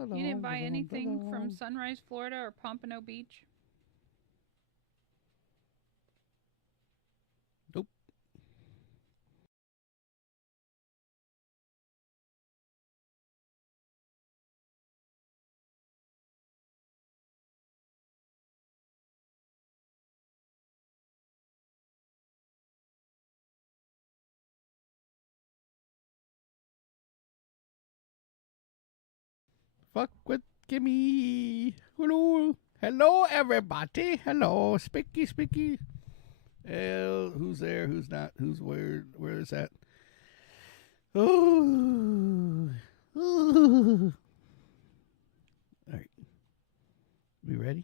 You didn't buy anything from Sunrise, Florida or Pompano Beach? Nope. Fuck with Kimmy. Hello. Hello, everybody. Hello, Spicky, Spicky. Who's there? Who's not? Who's where? Where is that? Oh. All right. We ready?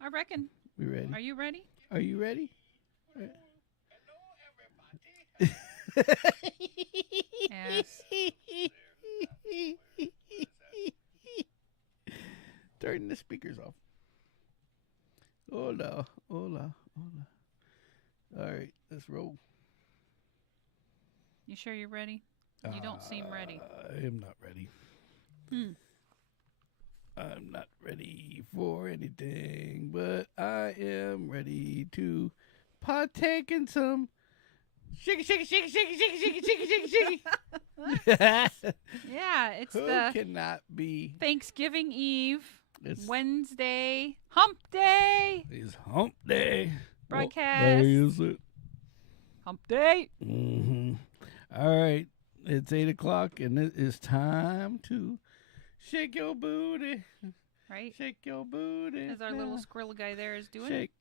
I reckon. We ready? Are you ready? Are you ready? Yes. Turn the speakers off. Hola, hola, hola. All right, let's roll. You sure you're ready? You don't seem ready. I am not ready. I'm not ready for anything, but I am ready to partake in some shaky, shaky, shaky, shaky, shaky, shaky, shaky, shaky, shaky. Yeah, it's Who the cannot be? Thanksgiving Eve, It's Wednesday, Hump Day It's Hump Day. broadcast. What day is it? Hump Day. Mm-hmm. All right, it's 8 o'clock, and it is time to shake your booty. Right? Shake your booty. As our little squirrel guy there is doing. Shake,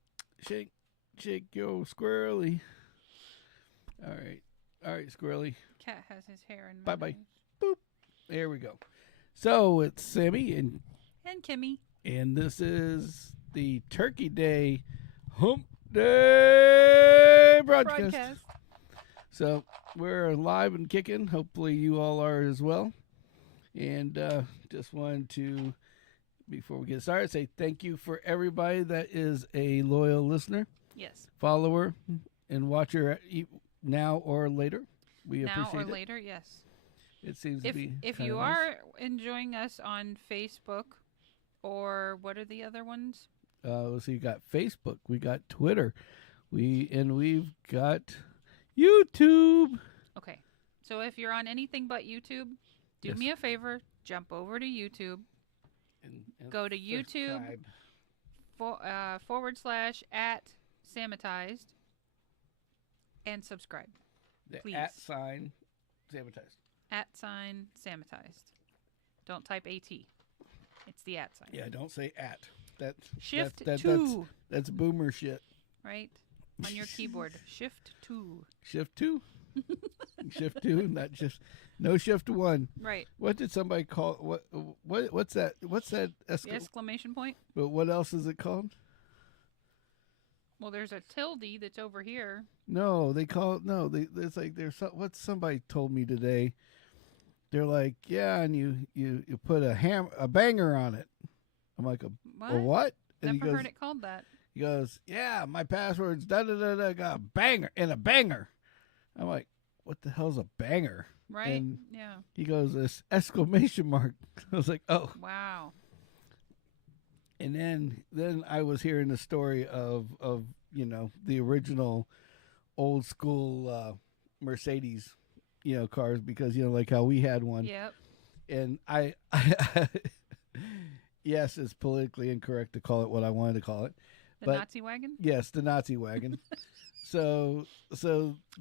shake, shake your squirrely. All right, squirrely. Cat has his hair in. Bye bye. Boop. There we go. So it's Sammy And Kimmy. and this is the Turkey Day Hump Day broadcast. So we're live and kicking. Hopefully you all are as well. And just wanted to, before we get started, say thank you for everybody that is a loyal listener, Yes. follower, and watcher now or later. We Now appreciate or it. later, yes. It seems to be. If kinda you nice. are enjoying us on Facebook, or what are the other ones? So you got Facebook, we got Twitter, we've got YouTube. Okay. So if you're on anything but YouTube, do Yes. me a favor, jump over to YouTube. And Go to YouTube / at Sammitized and subscribe. The please. @ sign Sammitized. @ Sammitized. Don't type AT. It's the @ sign. Yeah, don't say at. That Shift that, 2. That's boomer shit. Right? On your keyboard. Shift 2. Shift 2. Shift 2, not just no shift 1. Right. What did somebody call what's that? What's that The exclamation point. But what else is it called? Well, there's a tilde that's over here. No, they call it it's like what somebody told me today. They're like, "Yeah, and you put a banger on it." I'm like, "A what?" And Never heard it called that. He goes, "Yeah, my password's da da da da got a banger and a banger." I'm like, "What the hell's a banger?" Right? And yeah. he goes, "This exclamation mark." I was like, "Oh." Wow. And then I was hearing the story of the original old school Mercedes, cars, because like how we had one. Yep. And I yes, it's politically incorrect to call it what I wanted to call it. The Nazi wagon? Yes, the Nazi wagon. So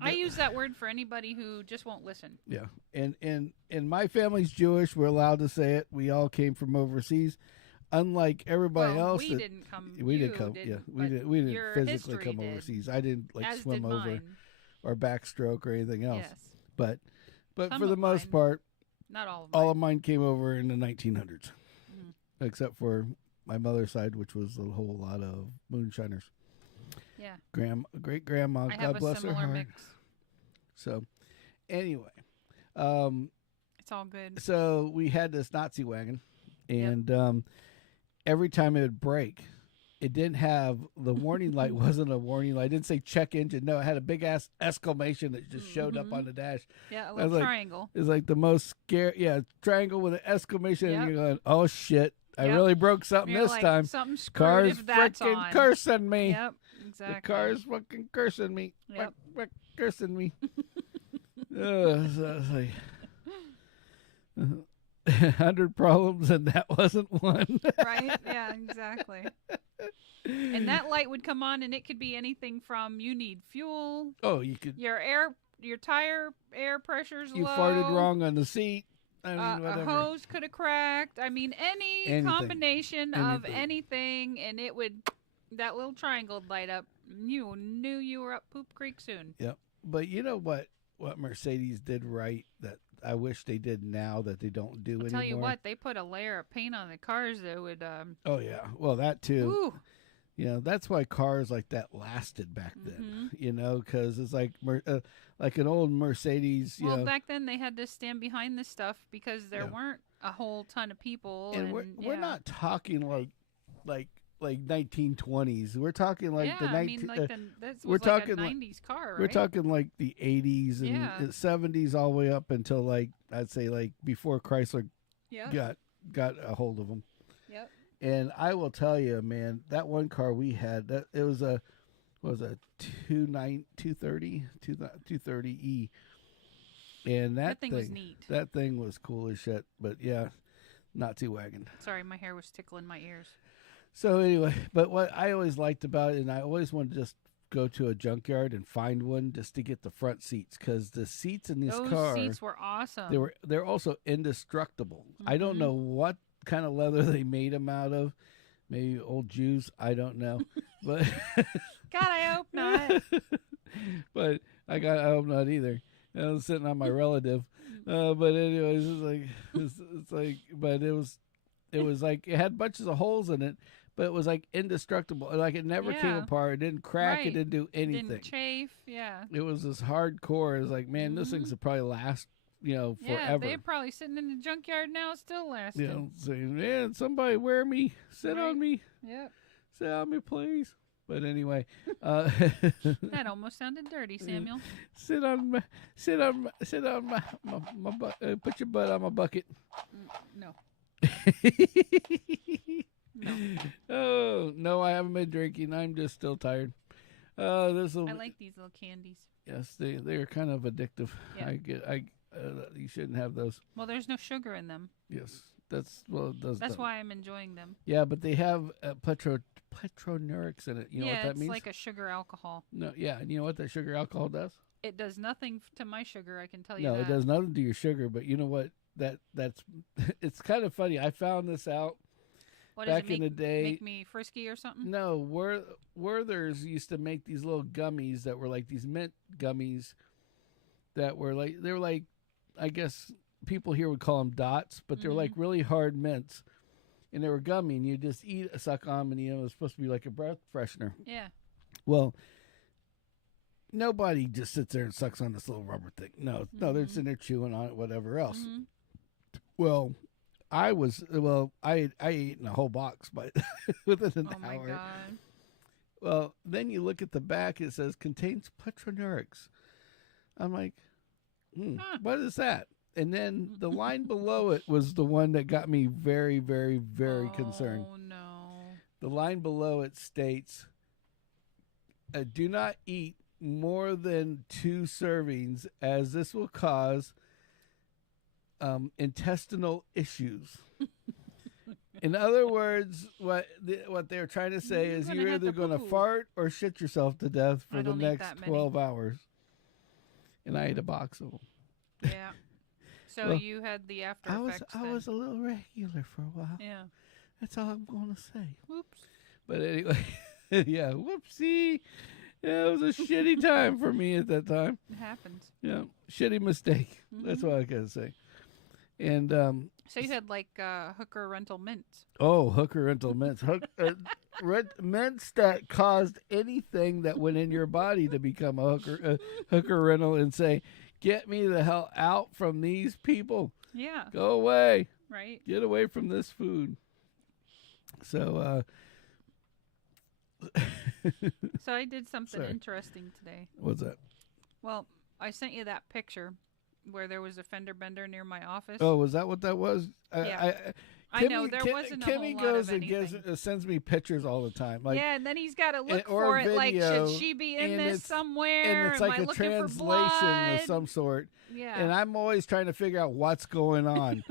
I use that word for anybody who just won't listen. Yeah. And my family's Jewish. We're allowed to say it. We all came from overseas. Unlike everybody else, we didn't come. We didn't come. Yeah, we didn't your physically history come did, overseas. I didn't as swim did over mine. or backstroke or anything else. Yes. But Some for the of most mine. part, Not all of all mine. of mine came over in the 1900s, Mhm. except for my mother's side, which was a whole lot of moonshiners. Yeah. Great grandma, I have God a bless her similar heart. mix. So, anyway, It's all good. so we had this Nazi wagon, and every time it would break, it didn't have the warning light. Wasn't a warning light. It didn't say check engine. No, it had a big ass exclamation that just showed up on the dash. Yeah, a little triangle. It's like the most scary. Yeah, triangle with an exclamation. Yep. And you're going, oh shit. I really broke something this time. Something's screwed car's if that's freaking on. cursing me. Yep, exactly. The car's fucking cursing me. Yep. Cursing me. So it's like 100 problems, and that wasn't one. Right? Yeah, exactly. And that light would come on, and it could be anything from you need fuel. Oh, you could. Your tire air pressure's you low. farted wrong on the seat. I mean, a hose could have cracked. I mean, anything. Combination of anything, and that little triangle would light up. You knew you were up Poop Creek soon. Yep. But you know what Mercedes did right that I wish they did now that they don't do anymore? I'll tell you what, they put a layer of paint on the cars that would... oh, yeah. Well, that too. Ooh. You know, that's why cars like that lasted back then, you know, because it's like an old Mercedes. Well, back then they had to stand behind this stuff because there weren't a whole ton of people. And we're not talking like 1920s. We're talking like the 90s car, right? We're talking like the 80s and 70s all the way up until like I'd say like before Chrysler got a hold of them. Yep. And I will tell you, man, that one car we had, that it was a 230E, and that thing was neat. That thing was cool as shit. But yeah, Nazi wagon. Sorry, my hair was tickling my ears. So anyway, but what I always liked about it, and I always wanted to just go to a junkyard and find one just to get the front seats, because the seats in this car, those seats were awesome. They're also indestructible. I don't know what kind of leather they made them out of. Maybe old Jews. I don't know. But God, I hope not. But I hope not either. I was sitting on my relative. But anyways, it's like, but it was like it had bunches of holes in it, but it was like indestructible. Like it never came apart. It didn't crack. Right. It didn't do anything. Didn't chafe. Yeah. It was this hardcore. It was like, man, this thing's will probably last, forever. Yeah, they're probably sitting in the junkyard now, still lasting. Saying, man, somebody wear me, sit on me. Yep. Sit on me, please. But anyway, that almost sounded dirty, Samuel. Sit on my butt. Put your butt on my bucket. No. No. Oh no, I haven't been drinking. I'm just still tired. I like these little candies. Yes, they are kind of addictive. Yeah. You shouldn't have those. Well, there's no sugar in them. Yes, that's why I'm enjoying them. Yeah, but they have petronurics in it. You know what that means? Yeah, it's like a sugar alcohol. No, yeah, and you know what that sugar alcohol does? It does nothing to my sugar. I can tell you that. No, it does nothing to your sugar. But you know what? That's it's kind of funny. I found this out. What back does it in the day. Make me frisky or something? No, Werther's used to make these little gummies that were like these mint gummies that were like I guess people here would call them dots, but they're like really hard mints, and they were gummy, and you just suck on them, and it was supposed to be like a breath freshener. Yeah. Well, nobody just sits there and sucks on this little rubber thing. No, they're sitting there chewing on it, whatever else. Well, I ate a whole box, but within an hour. Oh my God. Well, then you look at the back, it says contains petronurics. I'm like, what is that? And then the line below it was the one that got me very, very, very concerned. Oh, no. The line below it states, do not eat more than 2 servings, as this will cause intestinal issues. In other words, what they're trying to say is you're either going to fart or shit yourself to death for the next 12 hours. And I ate a box of them. Yeah. So well, you had the after effects. I was a little regular for a while. Yeah. That's all I'm going to say. Whoops. But anyway, yeah, whoopsie. Yeah, it was a shitty time for me at that time. It happens. Yeah, shitty mistake. That's what I gotta say. And so you had like hooker rental mints. Oh, hooker rental mints. Mints that caused anything that went in your body to become a hooker rental and say, get me the hell out from these people. Yeah. Go away. Right. Get away from this food. So, So I did something interesting today. What's that? Well, I sent you that picture where there was a fender bender near my office. Oh, was that what that was? Yeah. I know there wasn't a Kimmy whole lot goes of and anything. sends me pictures all the time. Like, yeah, and then he's got to look or for it. video, Like, should she be in this somewhere? And it's like Am I a looking for translation blood? of some sort. Yeah. And I'm always trying to figure out what's going on.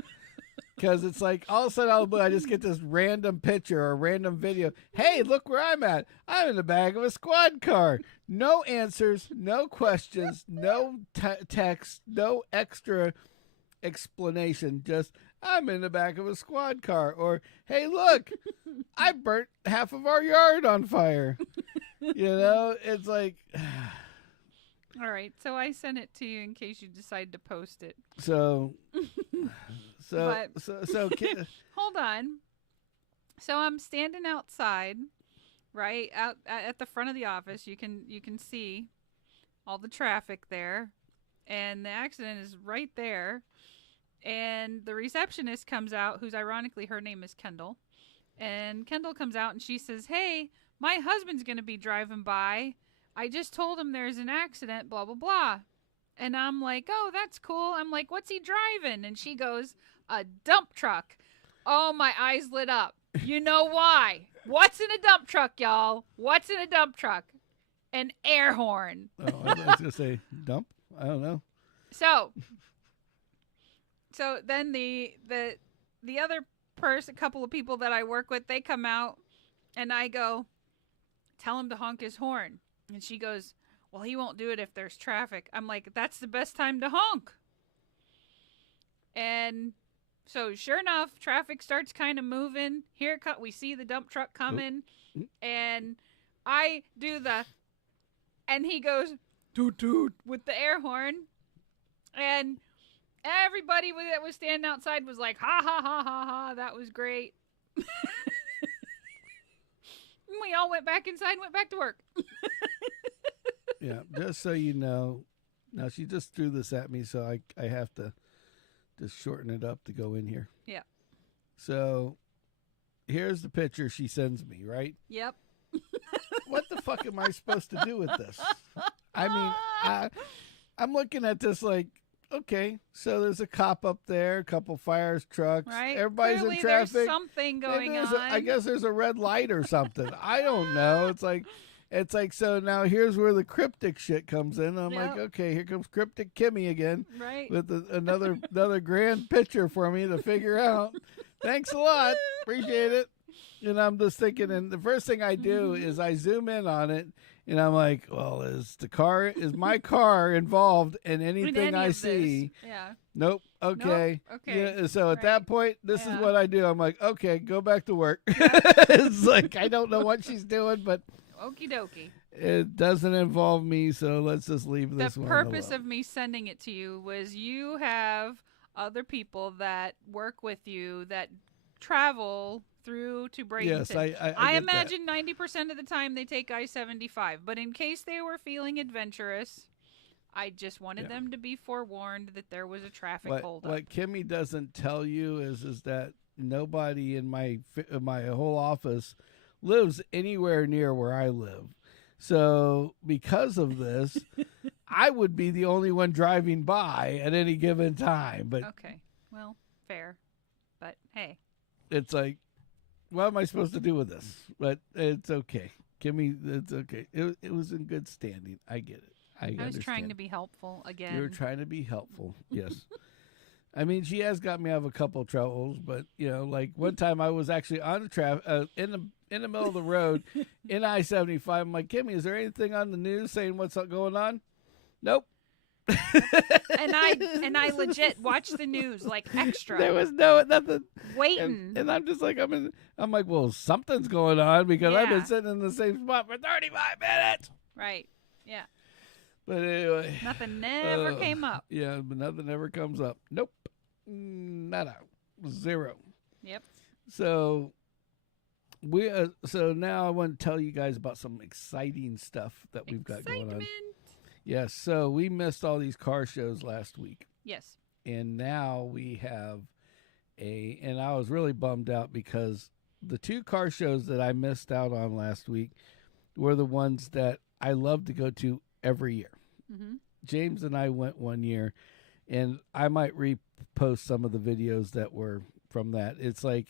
Because it's like all of a sudden I just get this random picture or random video. Hey, look where I'm at. I'm in the back of a squad car. No answers, no questions, no text, no extra explanation. Just, I'm in the back of a squad car. Or, hey, look, I burnt half of our yard on fire. It's like... All right, so I sent it to you in case you decide to post it. So hold on. So I'm standing outside, right out at the front of the office. You can see all the traffic there, and the accident is right there. And the receptionist comes out, who's ironically her name is Kendall, and Kendall comes out and she says, "Hey, my husband's gonna be driving by. I just told him there's an accident, blah, blah, blah." And I'm like, "Oh, that's cool." I'm like, "What's he driving?" And she goes, "A dump truck." Oh, my eyes lit up. You know why? What's in a dump truck, y'all? What's in a dump truck? An air horn. Oh, I was going to say dump? I don't know. So then the other person, a couple of people that I work with, they come out, and I go, "Tell him to honk his horn." And she goes, "Well, he won't do it if there's traffic." I'm like, "That's the best time to honk." And so sure enough, traffic starts kind of moving. We see the dump truck coming. And I do and he goes, "Toot toot," with the air horn. And everybody that was standing outside was like, "Ha ha ha ha ha, that was great." We all went back inside and went back to work. Yeah, just so you know, now she just threw this at me, so I have to just shorten it up to go in here. Yeah. So here's the picture she sends me, right? Yep. What the fuck am I supposed to do with this? I mean, I'm looking at this like, okay, so there's a cop up there, a couple fires trucks, right? Everybody's Clearly in traffic. There's something going on. I guess there's a red light or something. I don't know. It's like, so now here's where the cryptic shit comes in. I'm like, okay, here comes cryptic Kimmy again, right? With another grand picture for me to figure out. Thanks a lot, appreciate it. And I'm just thinking, and the first thing I do is I zoom in on it, and I'm like, well, is my car involved in anything I see? This? Yeah. Nope. Okay. Nope. Okay. Yeah, so at that point, this is what I do. I'm like, okay, go back to work. Yeah. It's like, I don't know what she's doing, but okie dokie. It doesn't involve me, so let's just leave this one alone. The purpose of me sending it to you was you have other people that work with you that travel through to Bradenton. Yes, I imagine 90% of the time they take I-75, but in case they were feeling adventurous, I just wanted them to be forewarned that there was a traffic holdup. What Kimmy doesn't tell you is that nobody in my whole office lives anywhere near where I live. So because of this, I would be the only one driving by at any given time. But okay, well, fair. But hey, it's like, what am I supposed to do with this? But it's okay, Kimmy. It's okay. It was in good standing. I get it. I was trying to be helpful again. You were trying to be helpful. Yes. I mean, she has got me out of a couple of troubles, but like one time I was actually on the in the middle of the road in I-75. I'm like, Kimmy, is there anything on the news saying what's going on? Nope. and I legit watched the news like extra. There was nothing. Waiting. And I'm just like, I'm like, well, something's going on because I've been sitting in the same spot for 35 minutes. Right. Yeah. But anyway. Nothing never came up. Yeah, but nothing ever comes up. Nope. Nada. Zero. Yep. So now I want to tell you guys about some exciting stuff that we've got going on. Yes, so we missed all these car shows last week. Yes. And now we have and I was really bummed out because the two car shows that I missed out on last week were the ones that I love to go to every year. Mm-hmm. James and I went one year, and I might repost some of the videos that were from that. It's like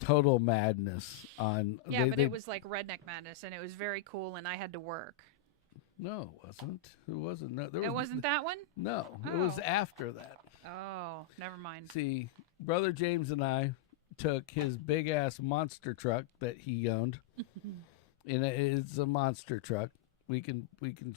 total madness on. Yeah, but it was like Redneck Madness, and it was very cool, and I had to work. No, it wasn't. It wasn't. No, It wasn't that one? No, it was after that. Oh, never mind. See, Brother James and I took his big ass monster truck that he owned, and it's a monster truck. We can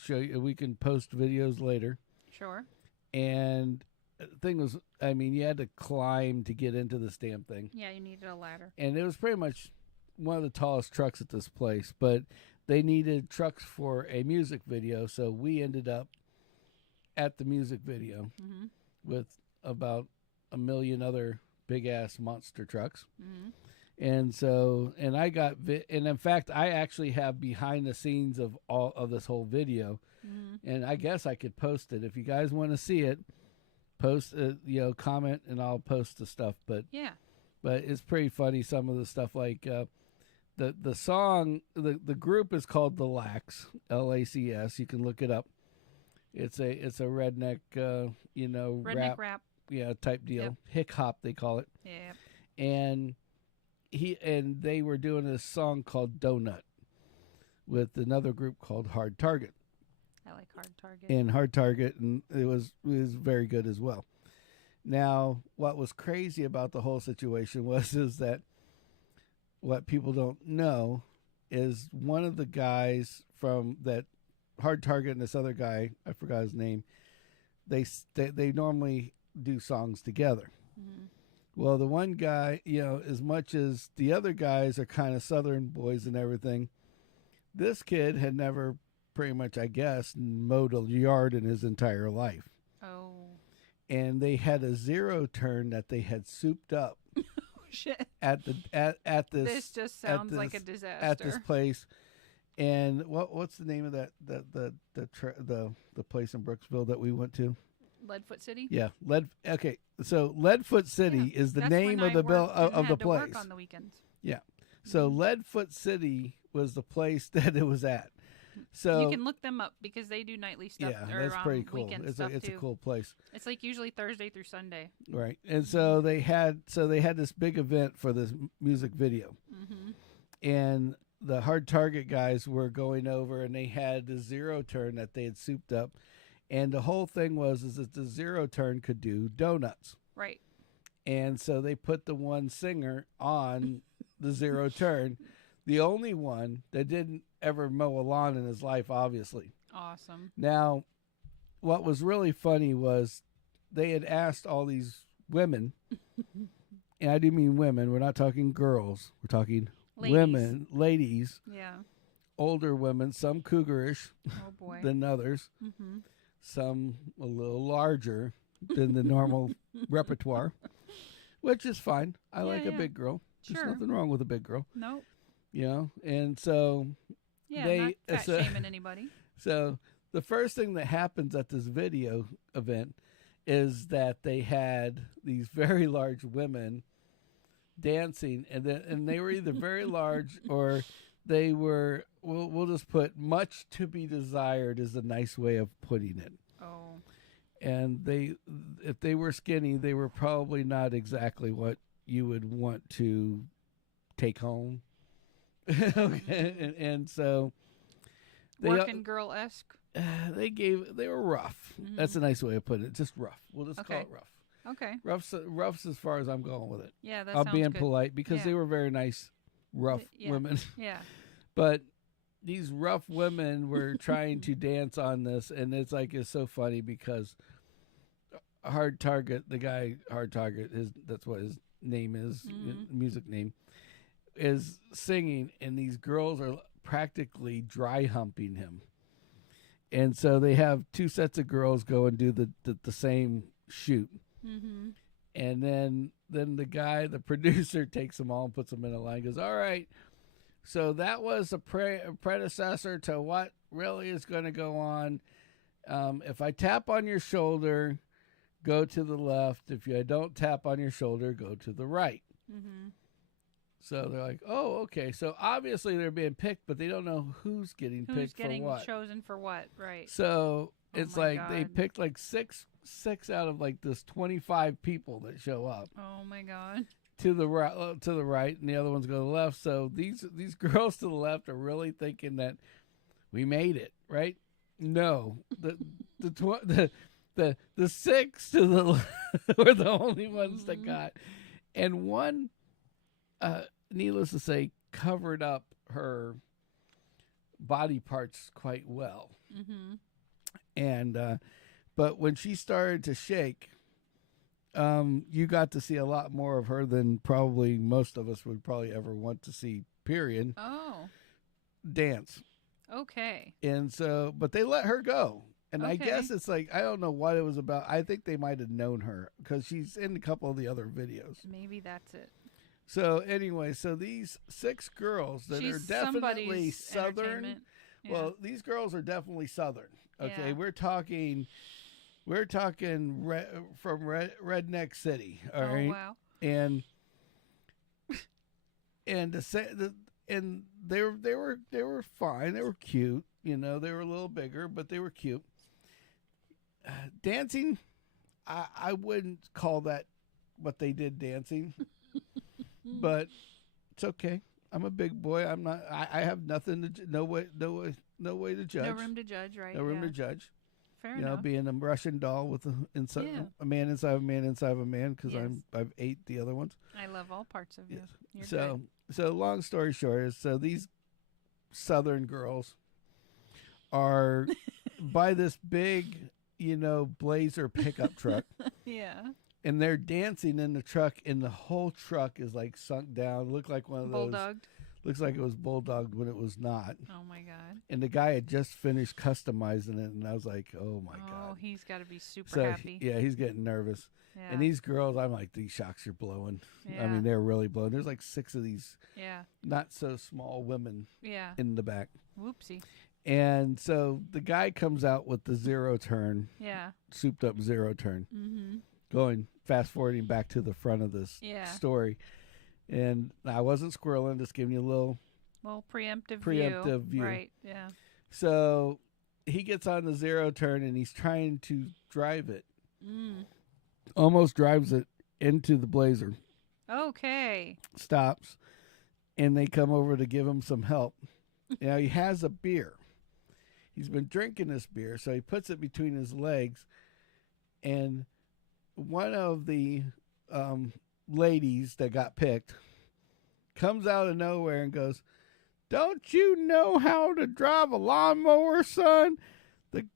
show you. We can post videos later. Sure. And the thing was, I mean, you had to climb to get into this damn thing. Yeah, you needed a ladder. And it was pretty much one of the tallest trucks at this place, but they needed trucks for a music video, so we ended up at the music video with about a million other big ass monster trucks. And so, and I got, and in fact, I actually have behind the scenes of all of this whole video, and I guess I could post it if you guys want to see it. Post, comment, and I'll post the stuff. But yeah, but it's pretty funny. Some of the stuff, like the song, the group is called the Lacs, LACS. You can look it up. It's a redneck, redneck rap, type deal. Yep. Hick hop, they call it. Yeah. And they were doing a song called Donut with another group called Hard Target. I like Hard Target. And Hard Target, and it was very good as well. Now, what was crazy about the whole situation is that what people don't know is one of the guys from that Hard Target and this other guy, I forgot his name, they normally do songs together. Well, the one guy, as much as the other guys are kind of Southern boys and everything, this kid had never pretty much, I guess, mowed a yard in his entire life. Oh. And they had a zero turn that they had souped up. Shit. At this. This just sounds like a disaster. At this place. And what's the name of the place in Brooksville that we went to? Leadfoot City? Yeah, okay. So Leadfoot City is the name of the of the place. Work on the weekends. Yeah. So Leadfoot City was the place that it was at. So you can look them up because they do nightly stuff. Yeah, that's pretty cool. It's a cool place. It's like usually Thursday through Sunday. Right. And so they had this big event for this music video. And the Hard Target guys were going over, and they had the zero turn that they had souped up. And the whole thing was that the zero turn could do donuts. Right. And so they put the one singer on the zero turn, the only one that didn't ever mow a lawn in his life, obviously. Awesome. Now, what was really funny was they had asked all these women, and I do mean women, we're not talking girls, we're talking women, ladies. Yeah. Older women, some cougarish than others. Some a little larger than the normal repertoire, which is fine. I like a big girl. There's nothing wrong with a big girl. Nope. And so not fat shaming anybody. So the first thing that happens at this video event is that they had these very large women dancing, and they were either very large or they were. We'll just put much to be desired is a nice way of putting it. Oh. And if they were skinny, they were probably not exactly what you would want to take home. Okay. And so working girl-esque. They were rough. That's a nice way of putting it. Just rough. We'll just call it rough. Okay. Rough's as far as I'm going with it. Yeah, that I'll sounds be good. polite because they were very nice, rough women. Yeah. But these rough women were trying to dance on this, and it's so funny because Hard Target, the guy Hard Target, that's what his name is, music name, is singing, and these girls are practically dry humping him. And so they have two sets of girls go and do the same shoot. And then the guy, the producer, takes them all and puts them in a line and goes, all right, so that was a predecessor to what really is going to go on. If I tap on your shoulder, go to the left. If I don't tap on your shoulder, go to the right. So they're like, oh, okay. So obviously they're being picked, but they don't know who's getting picked for what. Chosen for what, right? So it's like God. they picked like six out of like this 25 people that show up. Oh my God. To the right, and the other ones go to the left. So these girls to the left are really thinking that we made it, right? No, the six to the left were the only ones that got, and one, needless to say, covered up her body parts quite well. Mm-hmm. And but when she started to shake, you got to see a lot more of her than probably most of us would probably ever want to see, period. Oh. Dance. Okay. And so, but they let her go. And Okay. I guess it's like, I don't know what it was about. I think they might have known her because she's in a couple of the other videos. Maybe that's it. So anyway, so these 6 girls that are definitely Southern. Yeah. Well, these girls are definitely Southern. Okay. Yeah. We're talking from Redneck City. All right. Wow. And to say that, and they were fine. They were cute. You know, they were a little bigger, but they were cute. Dancing, I wouldn't call that what they did dancing, but it's okay. I'm a big boy. I'm not. I have nothing to no way to judge. No room to judge, right? No room to judge. Fair you enough. know, being a Russian doll with a man inside of a man inside of a man, because Yes. I've ate the other ones. I love all parts of you. Yes. You're So long story short is, so these Southern girls are by this big, Blazer pickup truck. good. Yeah. And they're dancing in the truck, and the whole truck is like sunk down. Looked like one of those. Bulldogged. Looks like it was bulldogged when it was not. Oh my God. And the guy had just finished customizing it, and I was like, "Oh my God!" Oh, he's got to be super happy. Yeah, he's getting nervous. Yeah. And these girls, I'm like, these shocks are blowing. Yeah. I mean, they're really blowing. There's like 6 of these Yeah. not so small women Yeah. in the back. Whoopsie. And so the guy comes out with the zero turn, Yeah. souped up zero turn, Mm-hmm. going fast forwarding back to the front of this story. And I wasn't squirreling, just giving you a little preemptive view. Right. Yeah. So he gets on the zero turn and he's trying to drive it. Almost drives it into the Blazer. Okay. Stops. And they come over to give him some help. Now he has a beer. He's been drinking this beer, so he puts it between his legs. And one of the ladies that got picked comes out of nowhere and goes, "Don't you know how to drive a lawnmower, son?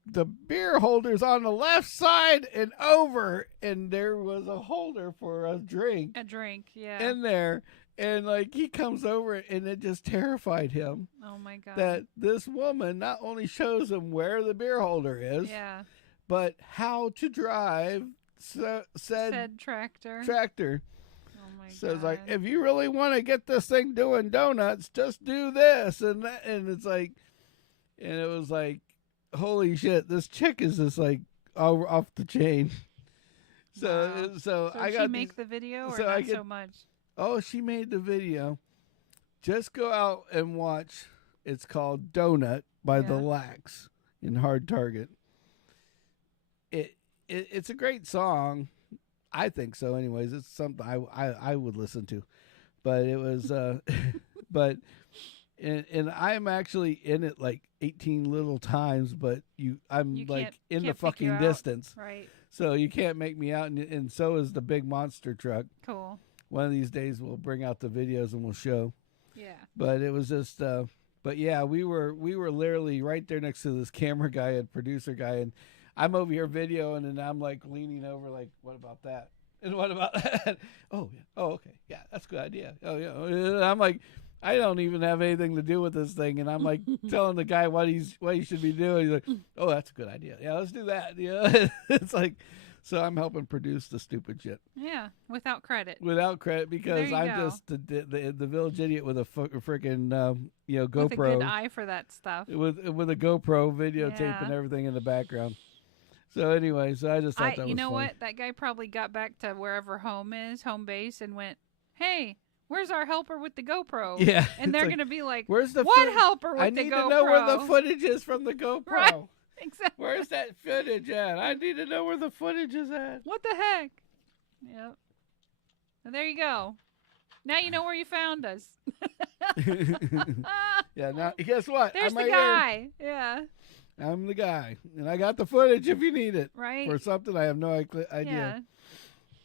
The beer holder's on the left side and over." And there was a holder for a drink. Yeah. In there. And like he comes over, and it just terrified him. Oh my God. That this woman not only shows him where the beer holder is, but how to drive said tractor. Oh my God. So it's like, if you really want to get this thing doing donuts, just do this and that. And it's like, and it was like, holy shit, this chick is just like off the chain. So I got. Did she make the video or not so much? Oh, she made the video. Just go out and watch. It's called Donut by The Lax in Hard Target. It's a great song. I think so anyways. It's something I would listen to. But it was and I'm actually in it like 18 little times, but I'm like in the fucking distance. Right. So you can't make me out, and so is the big monster truck. Cool. One of these days we'll bring out the videos and we'll show. Yeah. But it was just but yeah, we were literally right there next to this camera guy and producer guy, and I'm over here videoing, and I'm like leaning over like, what about that? And what about that? Oh yeah. Oh, okay. Yeah, that's a good idea. Oh yeah. And I'm like, I don't even have anything to do with this thing, and I'm like telling the guy what he should be doing. He's like, "Oh, that's a good idea. Yeah, let's do that." Yeah. It's like, so I'm helping produce the stupid shit. Yeah, without credit. Because I'm just the village idiot with a freaking GoPro. With a good eye for that stuff. With a GoPro videotape and everything in the background. So anyway, so I just thought that was You know funny. what? That guy probably got back to wherever home base, and went, "Hey, where's our helper with the GoPro? Yeah. And they're going to be like, where's the what helper with the GoPro? I need to know where the footage is from the GoPro. Right. Exactly. Where's that footage at? I need to know where the footage is at. What the heck? Yep. Well, there you go. Now you know where you found us. Yeah, now guess what? There's I'm the right guy. Here. Yeah. I'm the guy. And I got the footage if you need it. Right. For something I have no idea. Yeah.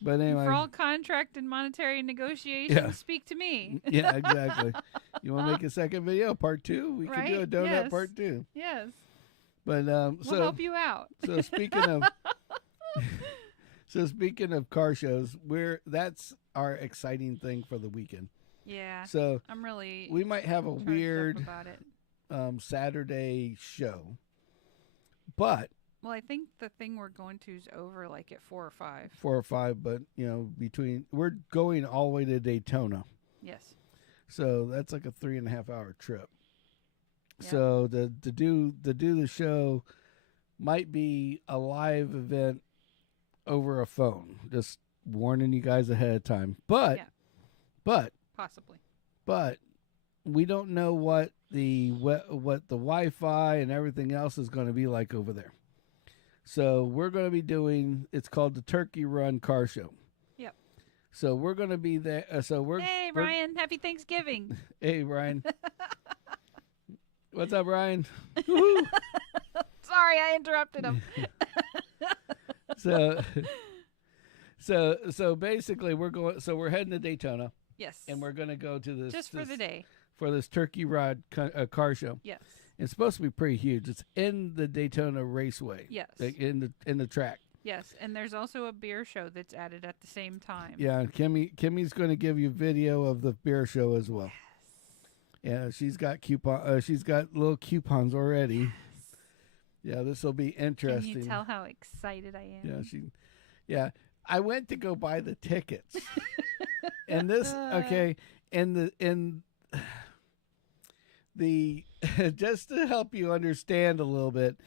But anyway. For all contract and monetary negotiations, speak to me. Yeah, exactly. You want to make a second video, part 2? We can do a donut part 2. Yes. But we'll help you out. So speaking of car shows, that's our exciting thing for the weekend. Yeah. So we might have a weird about it. Saturday show. But well, I think the thing we're going to is over like at 4 or 5. 4 or 5, but we're going all the way to Daytona. Yes. So that's like a 3.5 hour trip. Yep. So to do the show might be a live event over a phone. Just warning you guys ahead of time. But possibly. But we don't know what the Wi-Fi and everything else is going to be like over there. So we're going to be doing. It's called the Turkey Run Car Show. Yep. So we're going to be there. Hey, Ryan! Happy Thanksgiving. Hey, Ryan. What's up, Ryan? Sorry, I interrupted him. So basically, we're heading to Daytona. Yes. And we're going to go to this just for the day for this Turkey Rod car show. Yes. It's supposed to be pretty huge. It's in the Daytona Raceway. Yes. Like in the track. Yes, and there's also a beer show that's added at the same time. Yeah, Kimmy's going to give you video of the beer show as well. Yes. Yeah, she's got she's got little coupons already. Yes. Yeah, this will be interesting. Can you tell how excited I am? Yeah, I went to go buy the tickets. And this and the just to help you understand a little bit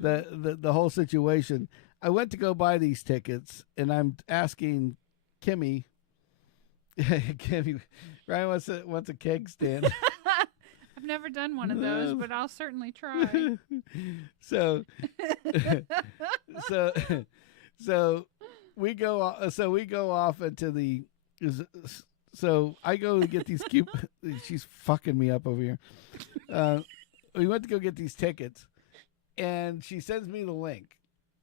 the whole situation. I went to go buy these tickets, and I'm asking Kimmy. Ryan wants a keg stand. I've never done one of those, but I'll certainly try. So we go off into the. So I go to get these she's fucking me up over here. We went to go get these tickets, and she sends me the link.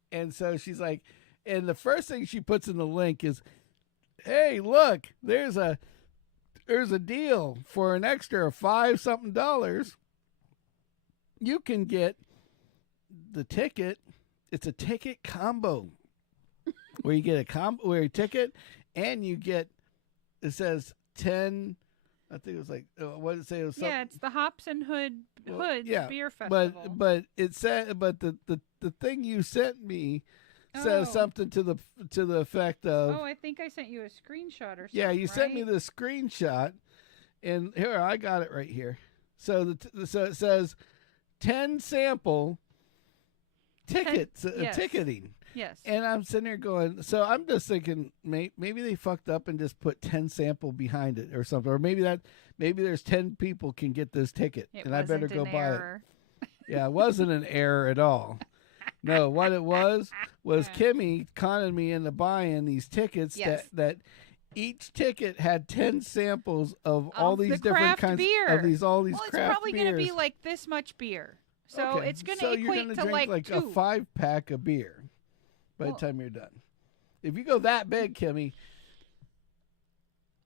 And so she's like, and the first thing she puts in the link is, hey, look, there's a deal for an extra $5-something. You can get the ticket. It's a ticket combo where you get a ticket and you get, it says 10, I think it was like, what did it say? It was something. Yeah, it's the Hops and Hoods Beer Festival. But it said, but the thing you sent me says something to the effect of. Oh, I think I sent you a screenshot or something. Yeah, you sent me the screenshot, and here I got it right here. So so it says 10 sample tickets, ticketing. Yes. And I'm sitting there going, so I'm just thinking maybe they fucked up and just put 10 sample behind it or something, or maybe there's 10 people can get this ticket, and I better go buy it. Yeah, it wasn't an error at all. No, what it was Kimmy conning me into buying these tickets that each ticket had 10 samples of all these different kinds beer. of these craft beers. Well, it's probably going to be like this much beer. So it's going to equate to like two. A 5-pack of beer by the time you're done. If you go that big, Kimmy,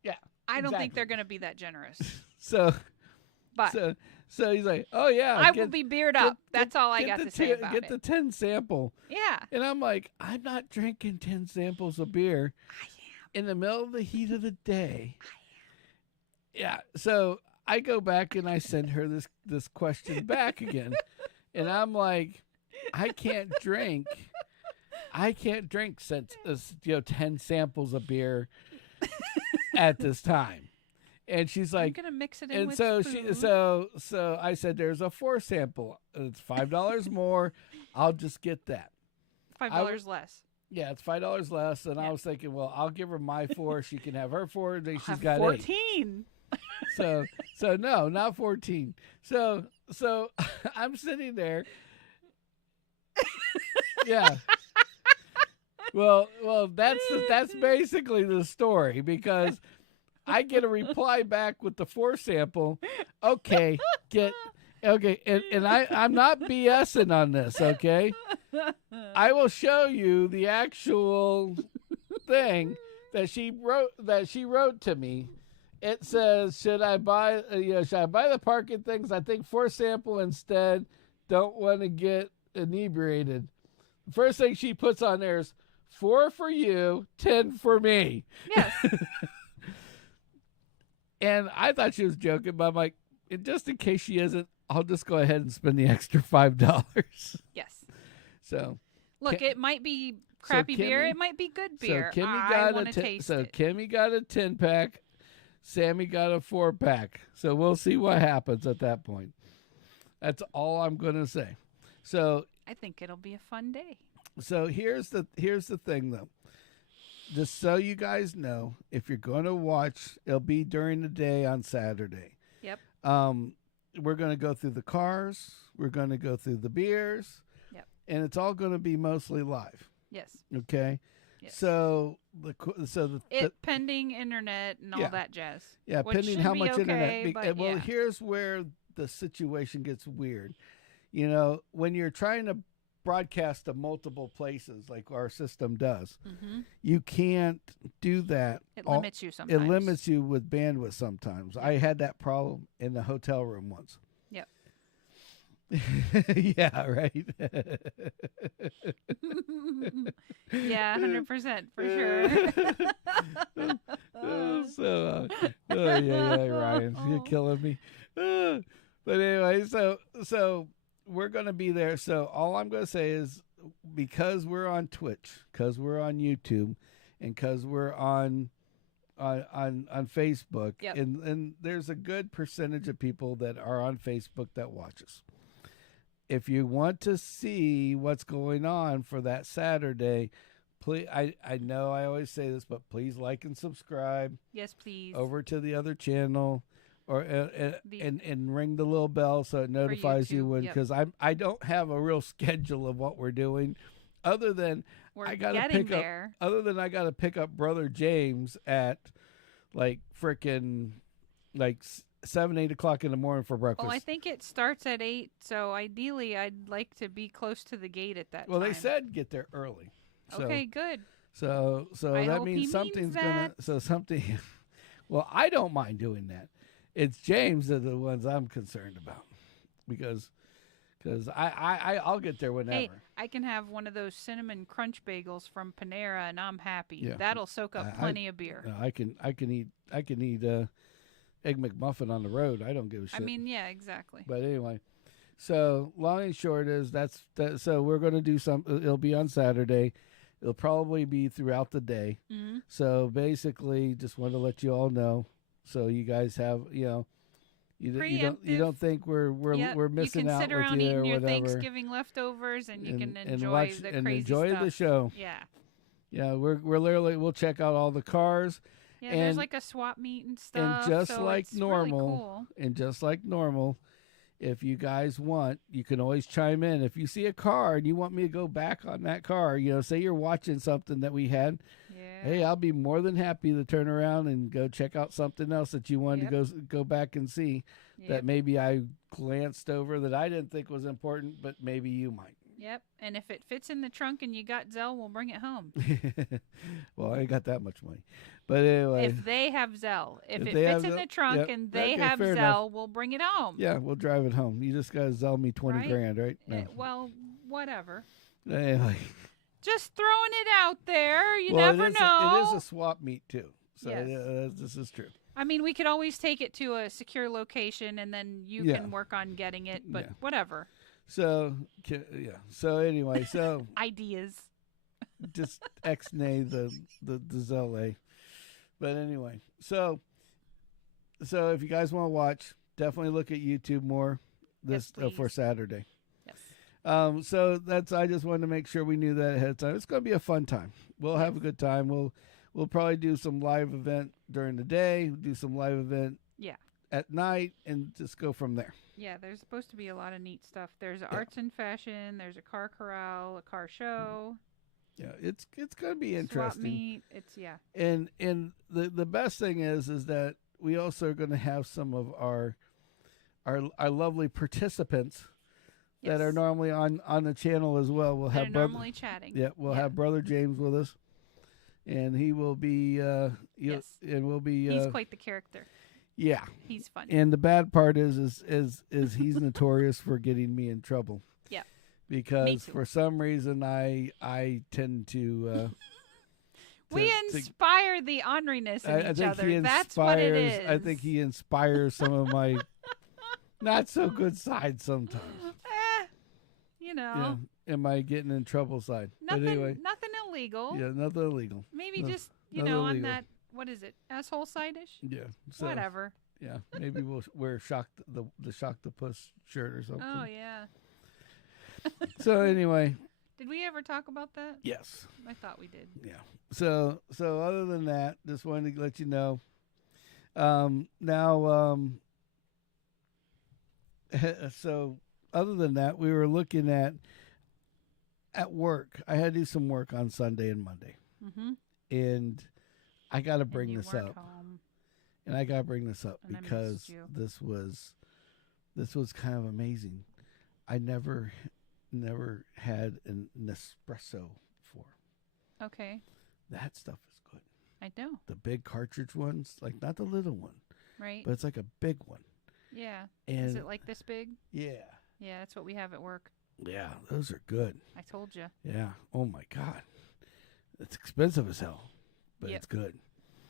yeah. I don't think they're going to be that generous. So he's like, oh yeah, I will be beered up. That's all I got to say about it. Get the 10 sample. Yeah. And I'm like, I'm not drinking 10 samples of beer. I am. In the middle of the heat of the day. I am. Yeah. So I go back and I send her this question back again. And I'm like, I can't drink since 10 samples of beer at this time. And she's like, I'm gonna mix it in with food. So I said, there's a 4 sample. It's $5 more. I'll just get that. $5 less. Yeah, it's $5 less, and I was thinking, well, I'll give her my 4. She can have her 4. Then she's got 14. 8. So no, not 14. So I'm sitting there. Yeah. Well, that's basically the story, because I get a reply back with the 4 sample. Okay, and I'm not BSing on this. Okay, I will show you the actual thing that she wrote to me. It says, should I buy the parking things? I think 4 sample instead. Don't want to get inebriated. The first thing she puts on there is 4 for you, 10 for me. Yes. And I thought she was joking, but I'm like, just in case she isn't, I'll just go ahead and spend the extra $5. Yes. So look, it might be crappy beer. It might be good beer. So Kimmy got a 10-pack. Sammy got a 4-pack. So we'll see what happens at that point. That's all I'm going to say. So I think it'll be a fun day. So here's the thing, though. Just so you guys know, if you're going to watch, it'll be during the day on Saturday. Yep. We're going to go through the cars. We're going to go through the beers. Yep. And it's all going to be mostly live. Yes. Okay. Yes. So pending internet and all that jazz. Yeah, pending how much internet. Well, here's where the situation gets weird. You know, when you're trying to broadcast to multiple places like our system does, you can't do that. It limits you sometimes. It limits you with bandwidth sometimes. I had that problem in the hotel room once. Yep. Yeah, right. Yeah, 100% for sure. Yeah, Ryan, you're killing me. But anyway, so we're going to be there. So all I'm going to say is, because we're on Twitch, because we're on YouTube, and because we're on Facebook, and there's a good percentage of people that are on Facebook that watch us. If you want to see what's going on for that Saturday, please, I know I always say this, but please like and subscribe. Yes, please. Over to the other channel, or and ring the little bell so it notifies you when, because I don't have a real schedule of what we're doing, other than I got to pick up Brother James at like frickin' 7, 8 o'clock in the morning for breakfast. Well, I think it starts at 8, so ideally I'd like to be close to the gate at that time. Well, they said get there early. So, okay, good. So that means something's gonna. So something. Well, I don't mind doing that. It's James that are the ones I'm concerned about, because I'll get there whenever. Hey, I can have one of those cinnamon crunch bagels from Panera, and I'm happy. Yeah. That'll soak up plenty of beer. No, I can eat Egg McMuffin on the road. I don't give a shit. I mean, yeah, exactly. But anyway, so long and short is so we're going to do it'll be on Saturday. It'll probably be throughout the day. Mm-hmm. So basically, just wanted to let you all know, so you guys have, you don't think we're missing out with you or whatever. You can sit around eating your Thanksgiving leftovers, and you can enjoy the crazy enjoy stuff. The show. Yeah. Yeah, we're literally, we'll check out all the cars. Yeah, there's like a swap meet and stuff. And just like normal, really cool. And just like normal, if you guys want, you can always chime in. If you see a car and you want me to go back on that car, say you're watching something that we had. Yeah. Hey, I'll be more than happy to turn around and go check out something else that you wanted to go back and see that maybe I glanced over that I didn't think was important, but maybe you might. Yep, and if it fits in the trunk and you got Zelle, we'll bring it home. Well, I ain't got that much money. But anyway. If they have Zelle. If it fits in the trunk and they have Zelle, enough. we'll bring it home. Yeah, we'll drive it home. You just got to Zelle me 20 grand, right? No. Well, whatever. Anyway. Just throwing it out there. You never know. It is a swap meet, too. So this is true. I mean, we could always take it to a secure location, and then you can work on getting it, but whatever. So, So anyway, ideas. Just ex-nay the Zelle. But anyway, so if you guys want to watch, definitely look at YouTube more for Saturday. Yes. So that's. I just wanted to make sure we knew that ahead of time. It's going to be a fun time. We'll have a good time. We'll probably do some live event during the day. Do some live event. Yeah. At night, and just go from there. Yeah, there's supposed to be a lot of neat stuff. There's arts and fashion. There's a car corral, a car show. Yeah, it's going to be interesting. Swap meet. It's And the best thing is that we also are going to have some of our lovely participants that are normally on the channel as well. We'll have normally chatting. Yeah, we'll have Brother James with us, and he will be yes, and we'll be. He's quite the character. Yeah, he's funny. And the bad part is he's notorious for getting me in trouble. Yeah, because for some reason I tend to. We inspire the orneriness in each other. That's what it is. I think he inspires some of my not so good sides sometimes. You know. Yeah. Am I getting in trouble side? Nothing, but anyway, nothing illegal. Yeah, nothing illegal. Maybe just on illegal. that. What is it? Asshole side-ish? Yeah. So, whatever. Yeah. Maybe we'll wear the Shock the Puss shirt or something. Oh yeah. So anyway. Did we ever talk about that? Yes. I thought we did. Yeah. So other than that, just wanted to let you know. So other than that, we were looking at work. I had to do some work on Sunday and Monday. Mm-hmm. And I got to bring this up. Home. And I got to bring this up and because this was kind of amazing. I never had an Nespresso before. Okay. That stuff is good. I know. The big cartridge ones, like not the little one. Right. But it's like a big one. Yeah. And is it like this big? Yeah. Yeah, that's what we have at work. Yeah, those are good. I told you. Yeah. Oh my God. It's expensive as hell, but it's good.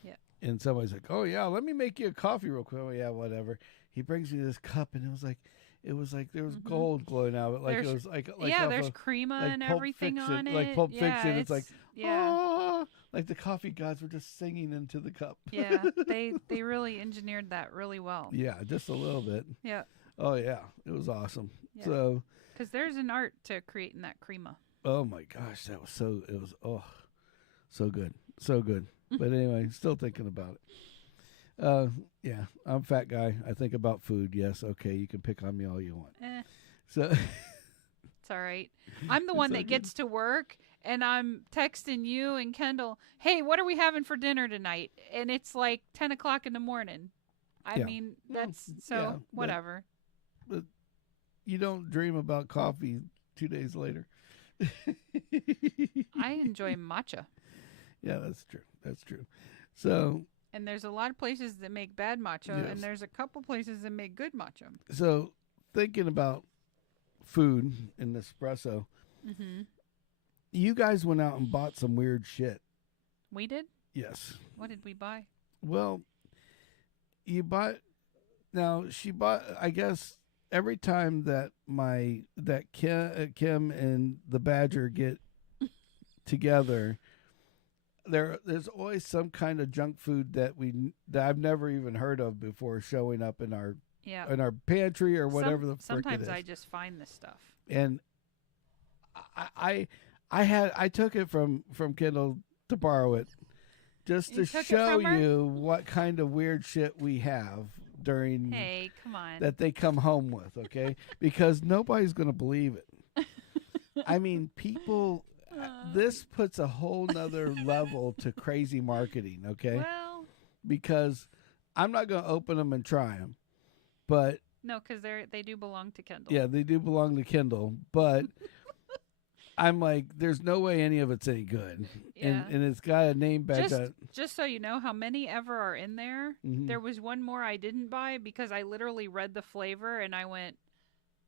Yeah. And somebody's like, "Oh yeah, let me make you a coffee real quick." Oh yeah, whatever. He brings me this cup, and it was like there was gold glowing out of it. Like there's, it was like there's crema and everything on it. Like Pulp Fiction. It's like yeah, like the coffee gods were just singing into the cup. Yeah, they really engineered that really well. Yeah, just a little bit. Yeah. Oh yeah, it was awesome. Yeah. So because there's an art to creating that crema. Oh my gosh, that was so good, so good. But anyway, still thinking about it. Yeah, I'm a fat guy. I think about food. Yes, okay, you can pick on me all you want. So it's all right. I'm the one that gets to work, and I'm texting you and Kendall, "Hey, what are we having for dinner tonight?" And it's like 10 o'clock in the morning. I mean, that's whatever. But you don't dream about coffee 2 days later. I enjoy matcha. Yeah, that's true. That's true. So, and there's a lot of places that make bad matcha, and there's a couple places that make good matcha. So, thinking about food and espresso, you guys went out and bought some weird shit. We did? Yes. What did we buy? Well, you bought. Now she bought. I guess every time that Kim and the Badger get together, there's always some kind of junk food that I've never even heard of before showing up in our pantry or whatever the frick it is. Sometimes I just find this stuff. And I took it from Kendall to borrow it just to show you what kind of weird shit we have during come on. that they come home with, okay? Because nobody's going to believe it. I mean, people this puts a whole nother level to crazy marketing, okay? Well, because I'm not going to open them and try them. But no, cuz they do belong to Kendall. Yeah, they do belong to Kendall, but I'm like, there's no way any of it's any good. Yeah. And it's got a name badge. Just so you know how many ever are in there, there was one more I didn't buy because I literally read the flavor and I went,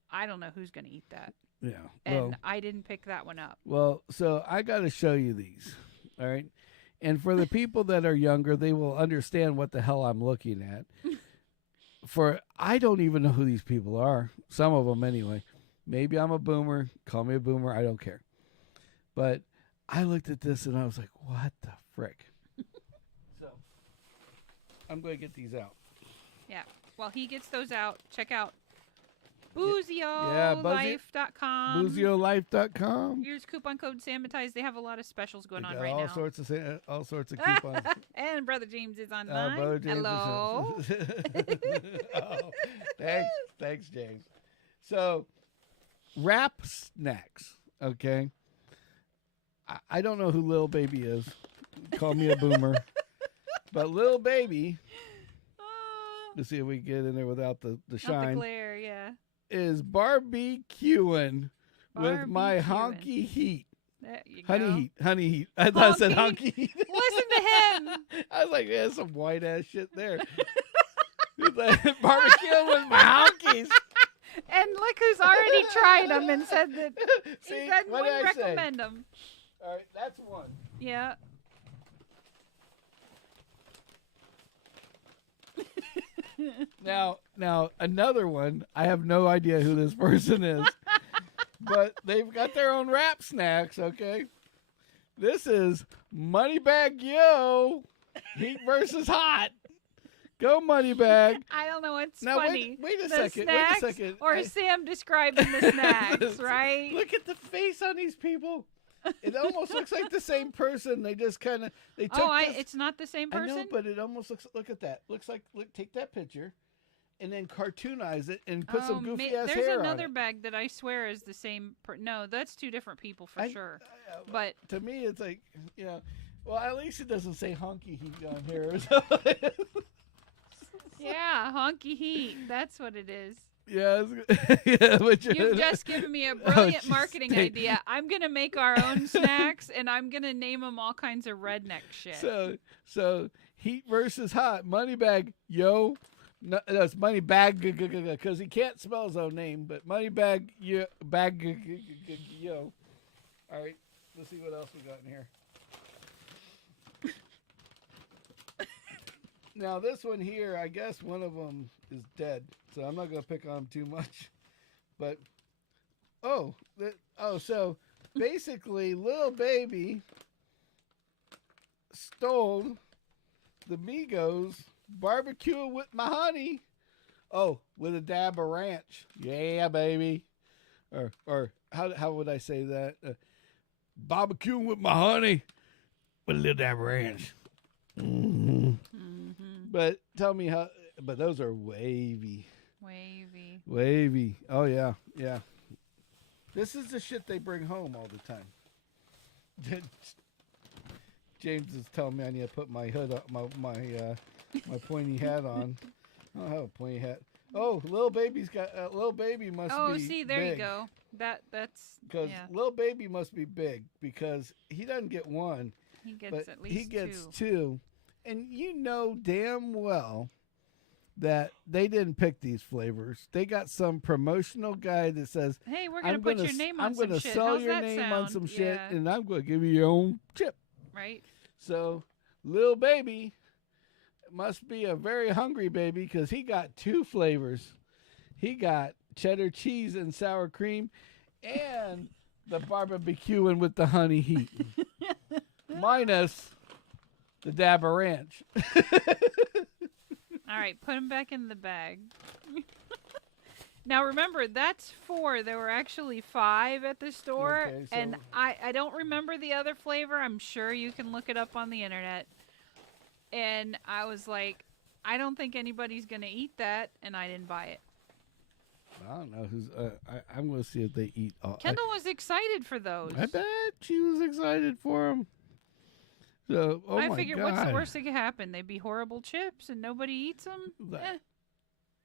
I don't know who's going to eat that. Yeah. And I didn't pick that one up. Well, so I got to show you these. All right. And for the people that are younger, they will understand what the hell I'm looking at. I don't even know who these people are. Some of them anyway. Maybe I'm a boomer. Call me a boomer. I don't care. But I looked at this and I was like, what the frick? So I'm going to get these out. Yeah. While he gets those out, check out BoozioLife.com. BoozioLife.com. Use coupon code Sammitized. They have a lot of specials going on right all now. All sorts of coupons. And Brother James is online. Brother James Hello. Thanks, James. So, wrap snacks, okay? I don't know who Lil Baby is. Call me a boomer. But Lil Baby, let's see if we can get in there without the shine. Not the glare, yeah. Is barbecuing with my honky heat. There you Honey go. heat. Honey heat. I thought I said honky heat. Listen to him. I was like, yeah, some white ass shit there. He's like, barbecuing with my honkies. And look who's already tried them and said that See, he wouldn't what did I recommend say? them. All right, that's one. Yeah. Now another one. I have no idea who this person is, but they've got their own wrap snacks. Okay, this is Moneybag Yo, heat versus hot. Go Moneybag. I don't know what's Now, funny. Wait a the second. Snacks Wait a second. Or Sam describing the snacks, right? Look at the face on these people. It almost looks like the same person. They just kind of took. It's not the same person. I know, but it almost looks. Look at that. Looks like. Take that picture, and then cartoonize it and put some goofy ass hair on it. There's another bag that I swear is the same. No, that's two different people for sure. But to me, it's like Well, at least it doesn't say honky heat on here or something. Yeah, honky heat. That's what it is. Yeah, but You've just given me a brilliant marketing idea. I'm gonna make our own snacks, and I'm gonna name them all kinds of redneck shit. So heat versus hot. Moneybag Yo. No, that's Moneybag because he can't spell his own name. But Moneybag Yo. Yo. All right, let's see what else we got in here. Now, this one here, I guess one of them is dead, so I'm not going to pick on him too much. But, so basically, Lil Baby stole the Migos barbecue with my honey. Oh, with a dab of ranch. Yeah, baby. Or how would I say that? Barbecue with my honey with a little dab of ranch. Mm-hmm. But tell me how. But those are wavy. Oh yeah. This is the shit they bring home all the time. James is telling me I need to put my hood up, my pointy hat on. I don't have a pointy hat. Oh, Lil Baby's got Lil Baby must be. Oh, see, there big. you go. That's because Lil Baby must be big because he doesn't get one. He gets at least he gets two. And you know damn well that they didn't pick these flavors. They got some promotional guy that says, "Hey, we're going to put your name on some shit. I'm going to sell your name on some shit, and I'm going to give you your own chip." Right. So, Lil Baby must be a very hungry baby because he got two flavors. He got cheddar cheese and sour cream, and the barbecuing with the honey heat, minus the dab of ranch. All right, put them back in the bag. Now remember, that's 4. There were actually 5 at the store, okay, so and I don't remember the other flavor. I'm sure you can look it up on the internet. And I was like, I don't think anybody's gonna eat that, and I didn't buy it. I don't know who's. I'm going to see if they eat. Kendall was excited for those. I bet she was excited for them. So, I figured, what's the worst that could happen? They'd be horrible chips and nobody eats them.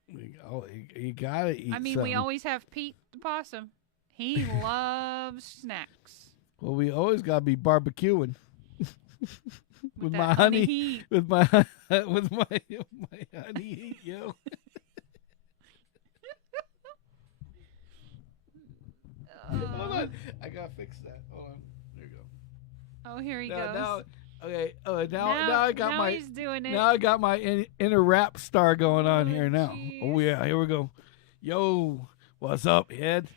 You gotta eat. I mean, something. we always have Pete the possum. He loves snacks. Well, we always gotta be barbecuing with my honey heat. With my honey heat, yo. Hold on, I gotta fix that. Hold on, there you go. Oh, here he goes. Okay. Now I got my. He's doing it. Now I got my inner rap star going on here now. Geez. Oh yeah, here we go. Yo, what's up, Ed?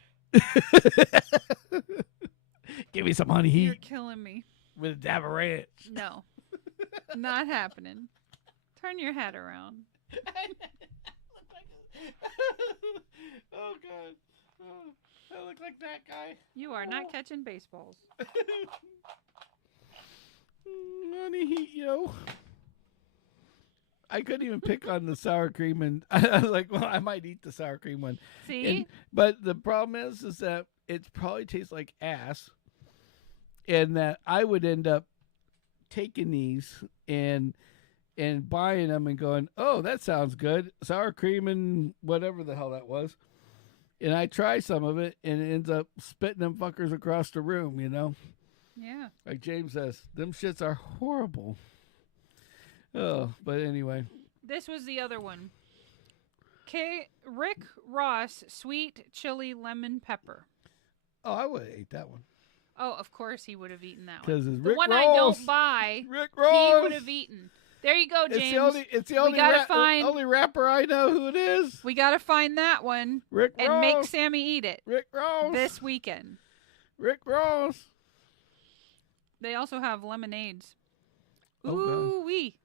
Give me some honey heat. You're killing me. With a dab of ranch. No, not happening. Turn your hat around. Oh, God. Oh, I look like that guy. You are not catching baseballs. Honey heat, yo. I couldn't even pick on the sour cream, and I was like, well, I might eat the sour cream one. See? But the problem is that it probably tastes like ass, and that I would end up taking these and buying them and going, oh, that sounds good. Sour cream and whatever the hell that was. And I try some of it, and it ends up spitting them fuckers across the room, you know? Yeah. Like James says, them shits are horrible. Oh, but anyway. This was the other one. Rick Ross Sweet Chili Lemon Pepper. Oh, I would have ate that one. Oh, of course he would have eaten that one. Because it's The Rick one Ross. I don't buy, Rick Ross. he would have eaten. There you go, James. It's the only only rapper I know who it is. We got to find that one Rick Ross. and make Sammy eat it. Rick Ross. This weekend. Rick Ross. They also have lemonades. Oh, Ooh-wee.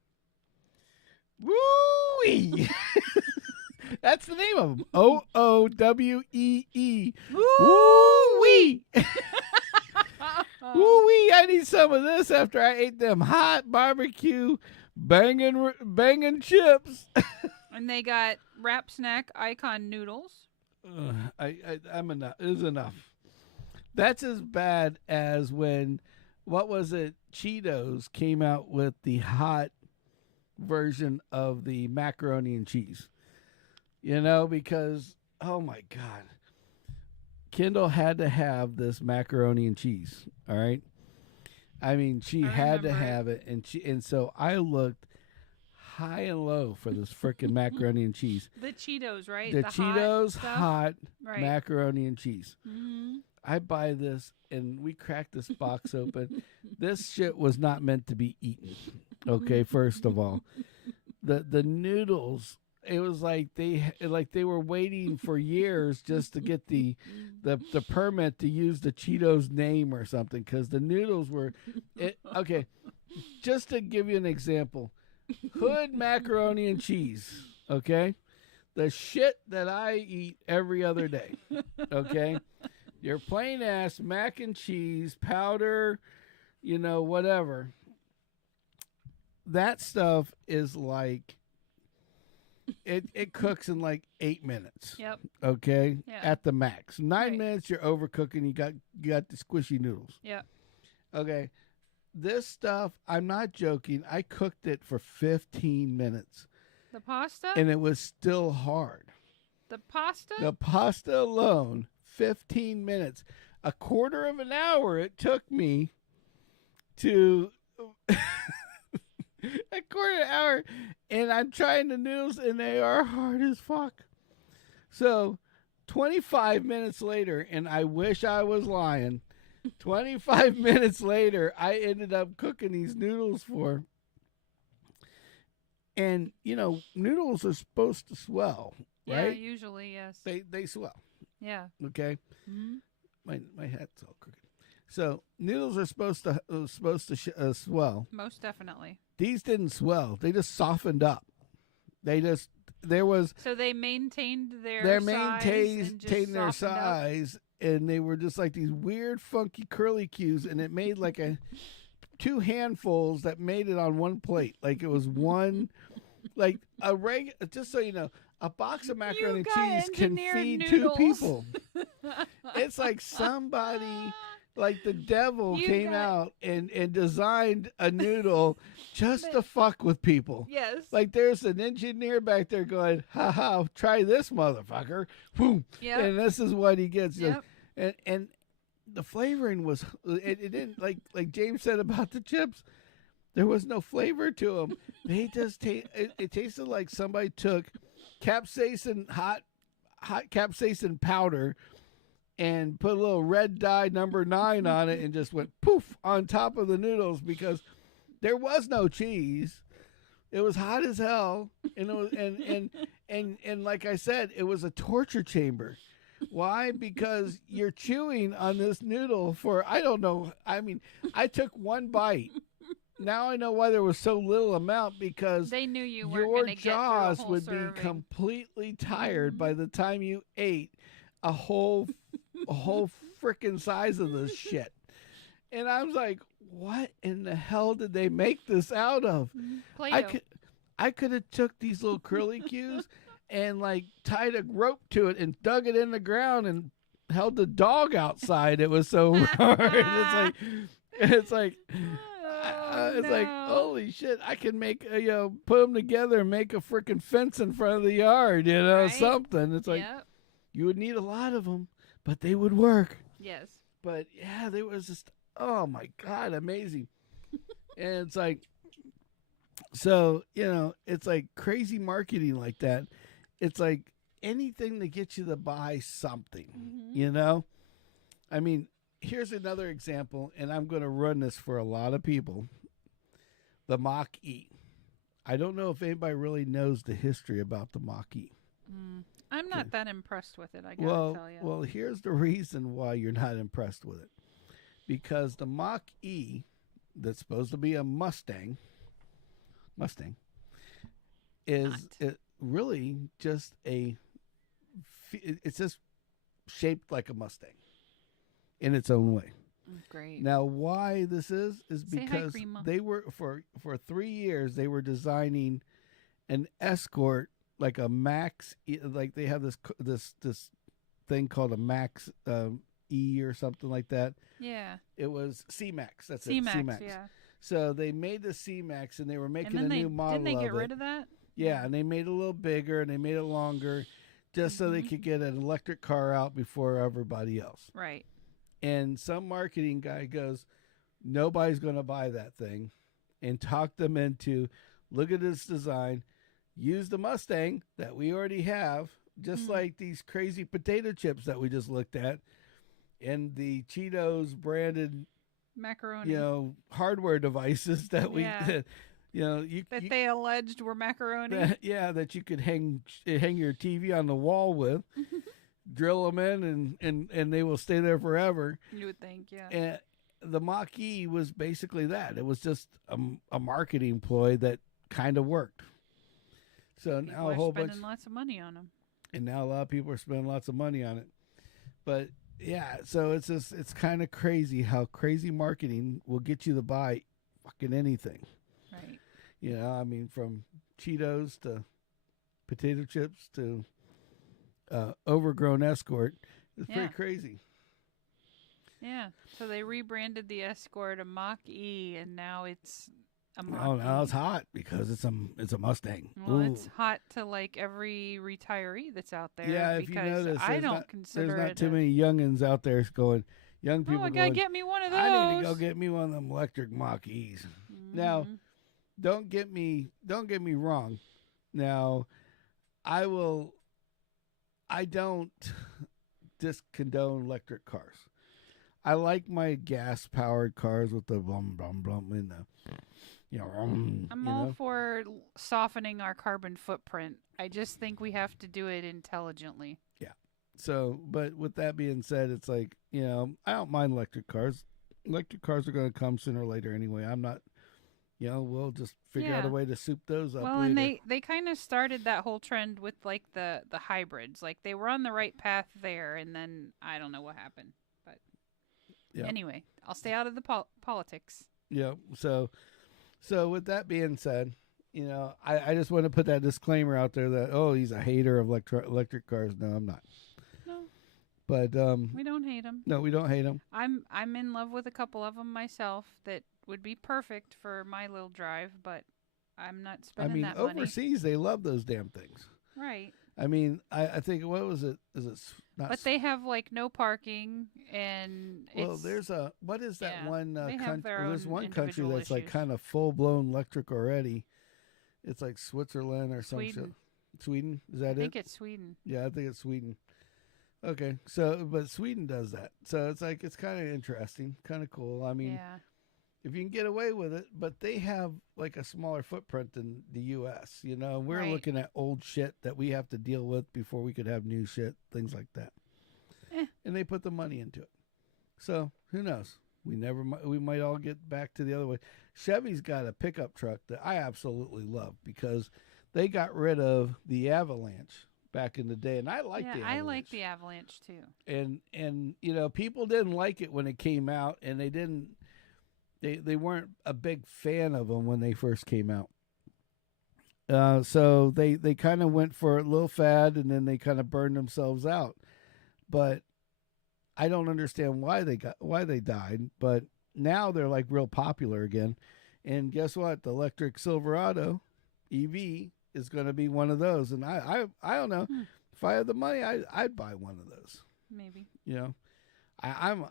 Woo-wee. That's the name of them. OOWEE. Woo-wee. Woo-wee. I need some of this after I ate them hot barbecue banging chips. And they got Wrap Snack Icon noodles. I'm enough. It is enough. That's as bad as when, what was it? Cheetos came out with the hot version of the macaroni and cheese. You know, because, oh my God. Kendall had to have this macaroni and cheese. All right. I mean, she had to have it. And so I looked high and low for this freaking macaroni and cheese. The Cheetos, right? The Cheetos hot right. macaroni and cheese. Mm-hmm. I buy this, and we crack this box open. This shit was not meant to be eaten. Okay, first of all, the noodles. It was like they were waiting for years just to get the permit to use the Cheetos name or something, because the noodles were okay. Just to give you an example, Hood macaroni and cheese. Okay, the shit that I eat every other day. Okay. Your plain ass mac and cheese, powder, you know, whatever. That stuff is like, it cooks in like 8 minutes. Yep. Okay? Yeah. At the max. 9 Right. minutes, you're overcooking. You got the squishy noodles. Yep. Okay. This stuff, I'm not joking. I cooked it for 15 minutes. The pasta? And it was still hard. The pasta? The pasta alone, 15 minutes. A quarter of an hour it took me to a quarter of an hour, and I'm trying the noodles, and they are hard as fuck. So 25 minutes later, and I wish I was lying, 25 minutes later, I ended up cooking these noodles for. And, you know, noodles are supposed to swell. Yeah, right? usually, yes. They swell. Yeah. Okay. Mm-hmm. My hat's all crooked. So noodles are supposed to swell. Most definitely. These didn't swell. They just softened up. So they maintained their size, and they were just like these weird, funky curly cues, and it made like two handfuls that made it on one plate. Like it was one, like just so you know, a box of macaroni and cheese can feed noodles. 2 people. It's like somebody, like the devil came out and designed a noodle just to fuck with people. Yes. Like there's an engineer back there going, ha ha, try this motherfucker. Boom. Yep. And this is what he gets. Yep. And the flavoring was, it didn't, like James said about the chips, there was no flavor to them. They just it tasted like somebody took hot capsaicin powder and put a little red dye number 9 on it and just went poof on top of the noodles, because there was no cheese. It was hot as hell, and it was and like I said, it was a torture chamber. Why? Because you're chewing on this noodle for, I don't know. I mean, I took one bite now I know why there was so little amount, because They knew you weren't your going to get through a jaws whole would serving. be completely tired by the time you ate a whole freaking size of this shit. And I was like, what in the hell did they make this out of? Play-Doh. I could have took these little curly cues and like tied a rope to it and dug it in the ground and held the dog outside. It was so hard. It's like holy shit! I can make put them together and make a freaking fence in front of the yard. Right? Something. It's like you would need a lot of them, but they would work. Yes. But yeah, there was just, oh my God, amazing. And it's like, so, it's like crazy marketing like that. It's like anything to get you to buy something, I mean, here's another example, and I'm going to run this for a lot of people. The Mach-E. I don't know if anybody really knows the history about the Mach-E. I'm not that impressed with it, I gotta tell you. Well, here's the reason why you're not impressed with it. Because the Mach-E, that's supposed to be a Mustang, is it really just it's just shaped like a Mustang in its own way. Great. Now, why this is because Say hi, they were for 3 years they were designing an Escort, like a Max, like they have this thing called a Max E or something like that. Yeah. It was C-Max. That's C-Max, it. C-Max. Yeah. So they made the C-Max, and they were making a new model. Didn't they get of rid of that? Yeah, and they made it a little bigger and they made it longer, just so they could get an electric car out before everybody else. Right. And some marketing guy goes, nobody's going to buy that thing, and talk them into, look at this design, use the Mustang that we already have, just like these crazy potato chips that we just looked at, and the Cheetos branded macaroni, hardware devices that they alleged were macaroni. That you could hang your TV on the wall with. Drill them in and they will stay there forever. You would think, yeah. And the Mach-E was basically that. It was just a marketing ploy that kind of worked. So people now are spending lots of money on them. And now a lot of people are spending lots of money on it. But yeah, so it's kind of crazy how crazy marketing will get you to buy fucking anything. Right. I mean, from Cheetos to potato chips to overgrown Escort. It's pretty crazy. Yeah. So they rebranded the Escort a Mach-E, and now it's a Mach-E. Oh, now it's hot because it's a Mustang. Well, it's hot to like every retiree that's out there. Yeah, if you notice, I don't consider there's not too many youngins out there young people. I gotta get me one of those. I need to go get me one of them electric Mach-E's. Now, don't get me wrong. Now, I don't condone electric cars. I like my gas-powered cars with the blum blum blum in the, I'm all for softening our carbon footprint. I just think we have to do it intelligently. Yeah. So, but with that being said, it's like, I don't mind electric cars. Electric cars are going to come sooner or later anyway. I'm not, we'll just figure out a way to soup those up later. And they kind of started that whole trend with like the hybrids. Like they were on the right path there, and then I don't know what happened. But anyway, I'll stay out of the politics. Yeah. So with that being said, I just want to put that disclaimer out there that, he's a hater of electric cars. No, I'm not. No. But we don't hate them. No, we don't hate them. I'm in love with a couple of them myself that would be perfect for my little drive, but I'm not spending that money. Overseas they love those damn things. Right. I mean, I think, what was it? Is it not? But they have like no parking, and there's what is that one country? There's one country that's like kind of full blown electric already. It's like Switzerland or something. Sweden, is that it? I think it's Sweden. Yeah, I think it's Sweden. Okay, so but Sweden does that, so it's like it's kind of interesting, kind of cool. I mean, if you can get away with it, but they have like a smaller footprint than the U.S. We're looking at old shit that we have to deal with before we could have new shit, things like that. And they put the money into it. So who knows? We might all get back to the other way. Chevy's got a pickup truck that I absolutely love because they got rid of the Avalanche back in the day, and I like the Avalanche. I like the Avalanche too. And people didn't like it when it came out, and they weren't a big fan of them when they first came out. So they kind of went for a little fad, and then they kind of burned themselves out. But I don't understand why they died. But now they're like real popular again. And guess what? The electric Silverado EV is going to be one of those. And I don't know. If I had the money, I'd buy one of those. Maybe. I'm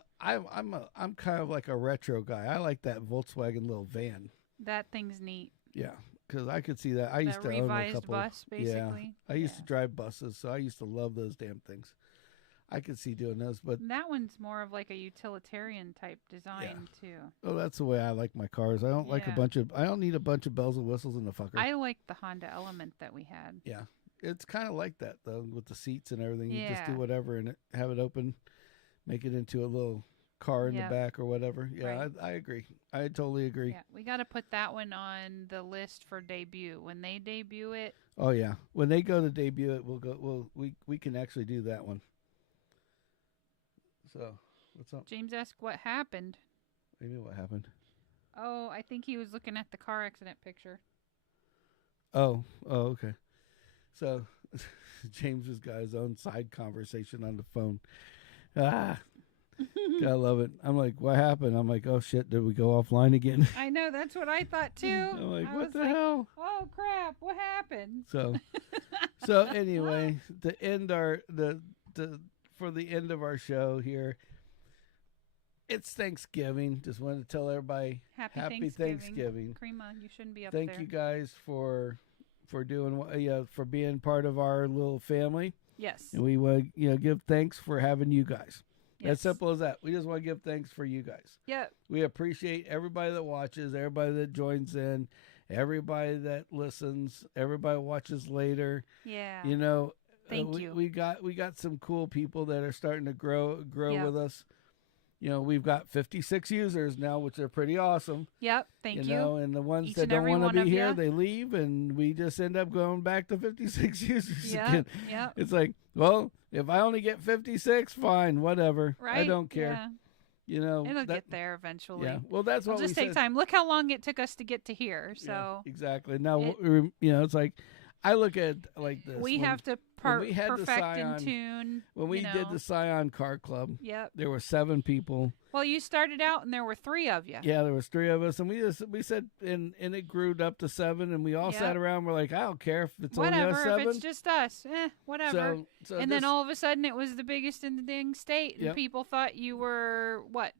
kind of like a retro guy. I like that Volkswagen little van. That thing's neat. Yeah. Because I could see that. I used to own a couple. Bus, basically. Yeah, I used to drive buses, so I used to love those damn things. I could see doing those, but that one's more of like a utilitarian type design too. Oh, that's the way I like my cars. I don't like I don't need a bunch of bells and whistles in the fucker. I like the Honda Element that we had. Yeah, it's kind of like that though, with the seats and everything. You just do whatever and have it open, make it into a little car in the back or whatever. Yeah, right. I agree. I totally agree. Yeah, we got to put that one on the list for debut. When they debut it. Oh yeah, when they go to debut it, we can actually do that one. So, what's up? James asked what happened. What do you mean what happened? Oh, I think he was looking at the car accident picture. Oh, okay. So, James has got his own side conversation on the phone. I love it. I'm like, what happened? I'm like, oh shit, did we go offline again? I know, that's what I thought too. I'm like, what the hell? Oh crap, what happened? So anyway, to end for the end of our show here, it's Thanksgiving. Just wanted to tell everybody happy Thanksgiving. Crema, you shouldn't be up there. Thank you guys for being part of our little family. Yes. And we want give thanks for having you guys. Yes. As simple as that. We just want to give thanks for you guys. Yep. We appreciate everybody that watches, everybody that joins in, everybody that listens, everybody watches later. Yeah. Thank you. We got some cool people that are starting to grow with us. We've got 56 users now, which are pretty awesome. Yep, thank you. And the ones that don't want to be here, they leave, and we just end up going back to 56 users again. Yep. It's like, well, if I only get 56, fine, whatever. Right? I don't care. Yeah. It'll get there eventually. Yeah. Well, that's what It'll just take time. Look how long it took us to get to here. So yeah, exactly. Now, it's like I look at like this. We have to perfect and tune. When we did the Scion Car Club, yep, there were 7 people. Well, you started out and there were 3 of you. Yeah, there was 3 of us, and we said, and it grew up to 7, and we all sat around. We're like, I don't care if it's only us 7. If it's just us, whatever. And then all of a sudden, it was the biggest in the dang state, and people thought you were what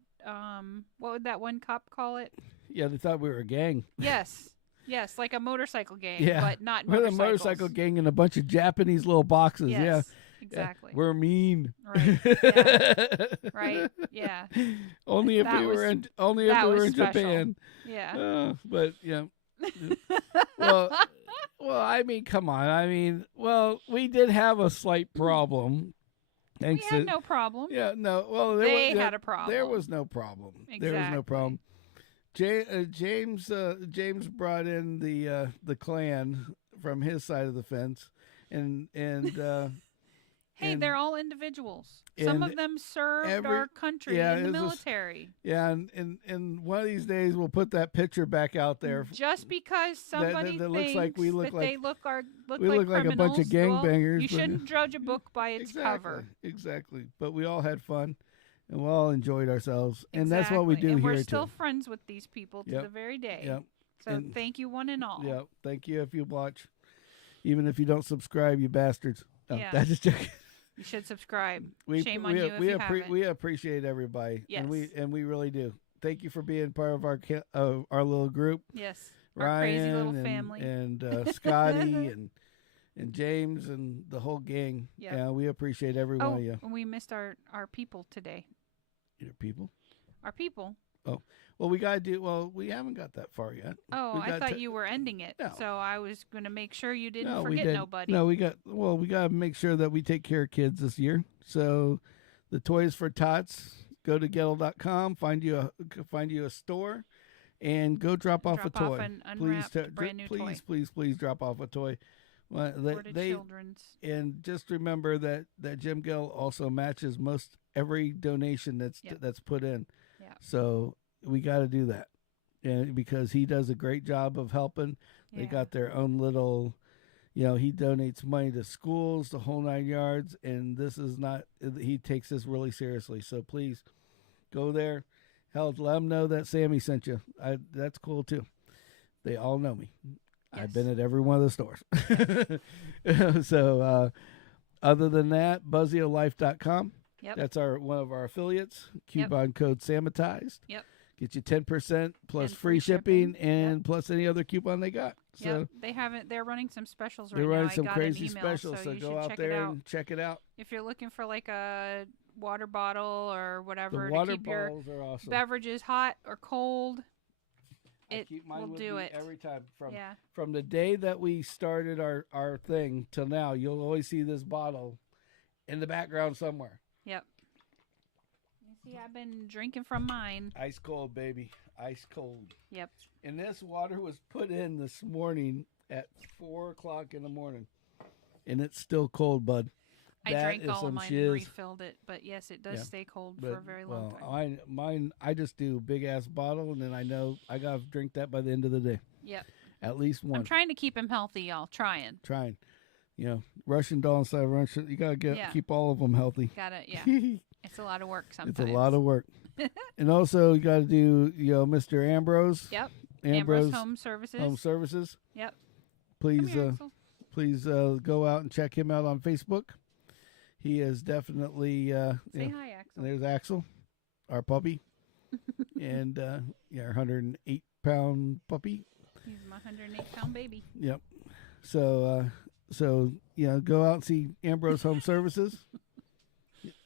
would that one cop call it? Yeah, they thought we were a gang. Yes. Yes, like a motorcycle gang, but not motorcycles. We're a motorcycle gang in a bunch of Japanese little boxes. Yes, yeah, exactly. We're mean. Right. Yeah. Right. Yeah. Only if we were in Japan. Yeah. But yeah. well, I mean, come on. I mean, we did have a slight problem. We had no problem. Yeah. No. Well, they had a problem. There was no problem. Exactly. There was no problem. James brought in the clan from his side of the fence, and hey, they're all individuals. Some of them served our country in the military. And one of these days we'll put that picture back out there. Just because somebody that thinks looks like we look that like they look like a bunch of gangbangers. You shouldn't judge a book by its cover. Exactly. But we all had fun. And we all enjoyed ourselves. And that's what we do and here, we're still friends with these people to the very day. Yep. So thank you, one and all. Yeah, thank you if you watch. Even if you don't subscribe, you bastards. Oh, that's just joking. You should subscribe. Shame on you if you haven't. We appreciate everybody. Yes. And we really do. Thank you for being part of our little group. Yes. Ryan our crazy little family. And Scotty and James and the whole gang. Yeah, we appreciate every one of you. And we missed our people today. Your people? Our people. Oh. Well, we haven't got that far yet. Oh, I thought you were ending it. No. So I was going to make sure you didn't forget nobody. No, we got to make sure that we take care of kids this year. So the Toys for Tots go to Gettle.com, find you a store, and go drop off a toy. An unwrapped brand new toy. Please drop off a toy. Well, children's. And just remember that Jim Gill also matches most every donation that's put in. Yeah. So we got to do that, and because he does a great job of helping. They got their own little, he donates money to schools, the whole 9 yards, and this is not. He takes this really seriously. So please go there. Hell, let them know that Sammy sent you. That's cool too. They all know me. Yes. I've been at every one of the stores. So other than that, buzziolife.com. Yep. That's one of our affiliates. Coupon code Sammitized. Yep. Get you 10% plus free shipping and plus any other coupon they got. So they're running some specials right now. They're running some crazy specials, so go out there and check it out. If you're looking for like a water bottle or whatever to keep your are awesome. Beverages hot or cold, it will do it every time. From the day that we started our thing till now, you'll always see this bottle in the background somewhere. Yep. You see, I've been drinking from mine. Ice cold, baby. Ice cold. Yep. And this water was put in this morning at 4:00 in the morning, and it's still cold, bud. I drank all of mine and refilled it, but yes, it does stay cold for a very long time. I just do big ass bottle, and then I know I gotta drink that by the end of the day. Yep. At least one. I'm trying to keep him healthy, y'all. Trying. Russian doll inside Russian. You gotta keep all of them healthy. Gotta, yeah. It's a lot of work sometimes. It's a lot of work. And also, you got to do, Mr. Ambrose. Yep. Ambrose Home Services. Home Services. Yep. Please, go out and check him out on Facebook. He is definitely. Say hi, Axel. There's Axel, our puppy, and our 108-pound puppy. He's my 108-pound baby. Yep. So go out and see Ambrose Home Services.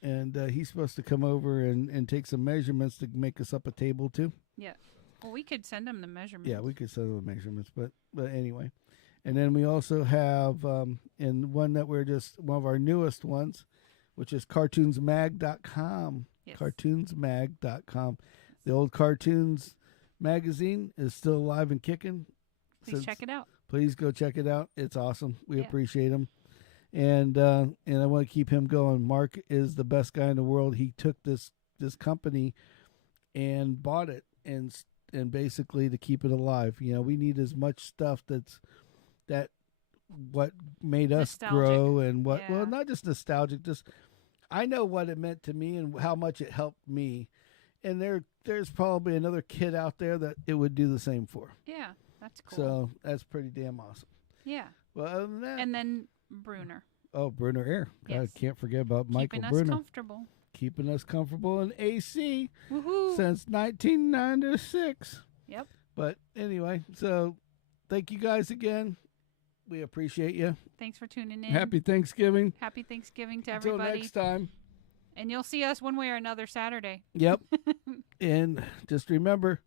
And he's supposed to come over and take some measurements to make us up a table too. Yeah. Well, we could send him the measurements. Yeah, we could send him the measurements, but anyway. And then we also have and one that one of our newest ones, which is cartoonsmag.com. Yes. Cartoonsmag.com. The old Cartoons magazine is still alive and kicking. Please check it out. Please go check it out. It's awesome. We appreciate him. And I want to keep him going. Mark is the best guy in the world. He took this company and bought it and basically to keep it alive. We need as much stuff that what made us grow and well, not just nostalgic. Just I know what it meant to me and how much it helped me. And there's probably another kid out there that it would do the same for. Yeah, that's cool. So that's pretty damn awesome. Yeah. Well, other than that, and then Bruner. Oh, Bruner Air. Yes. I can't forget about Michael Bruner. Keeping us comfortable in AC. Woohoo. Since 1996. Yep. But anyway, so thank you guys again. We appreciate you. Thanks for tuning in. Happy Thanksgiving. Happy Thanksgiving to everybody. Until next time. And you'll see us one way or another Saturday. Yep. And just remember,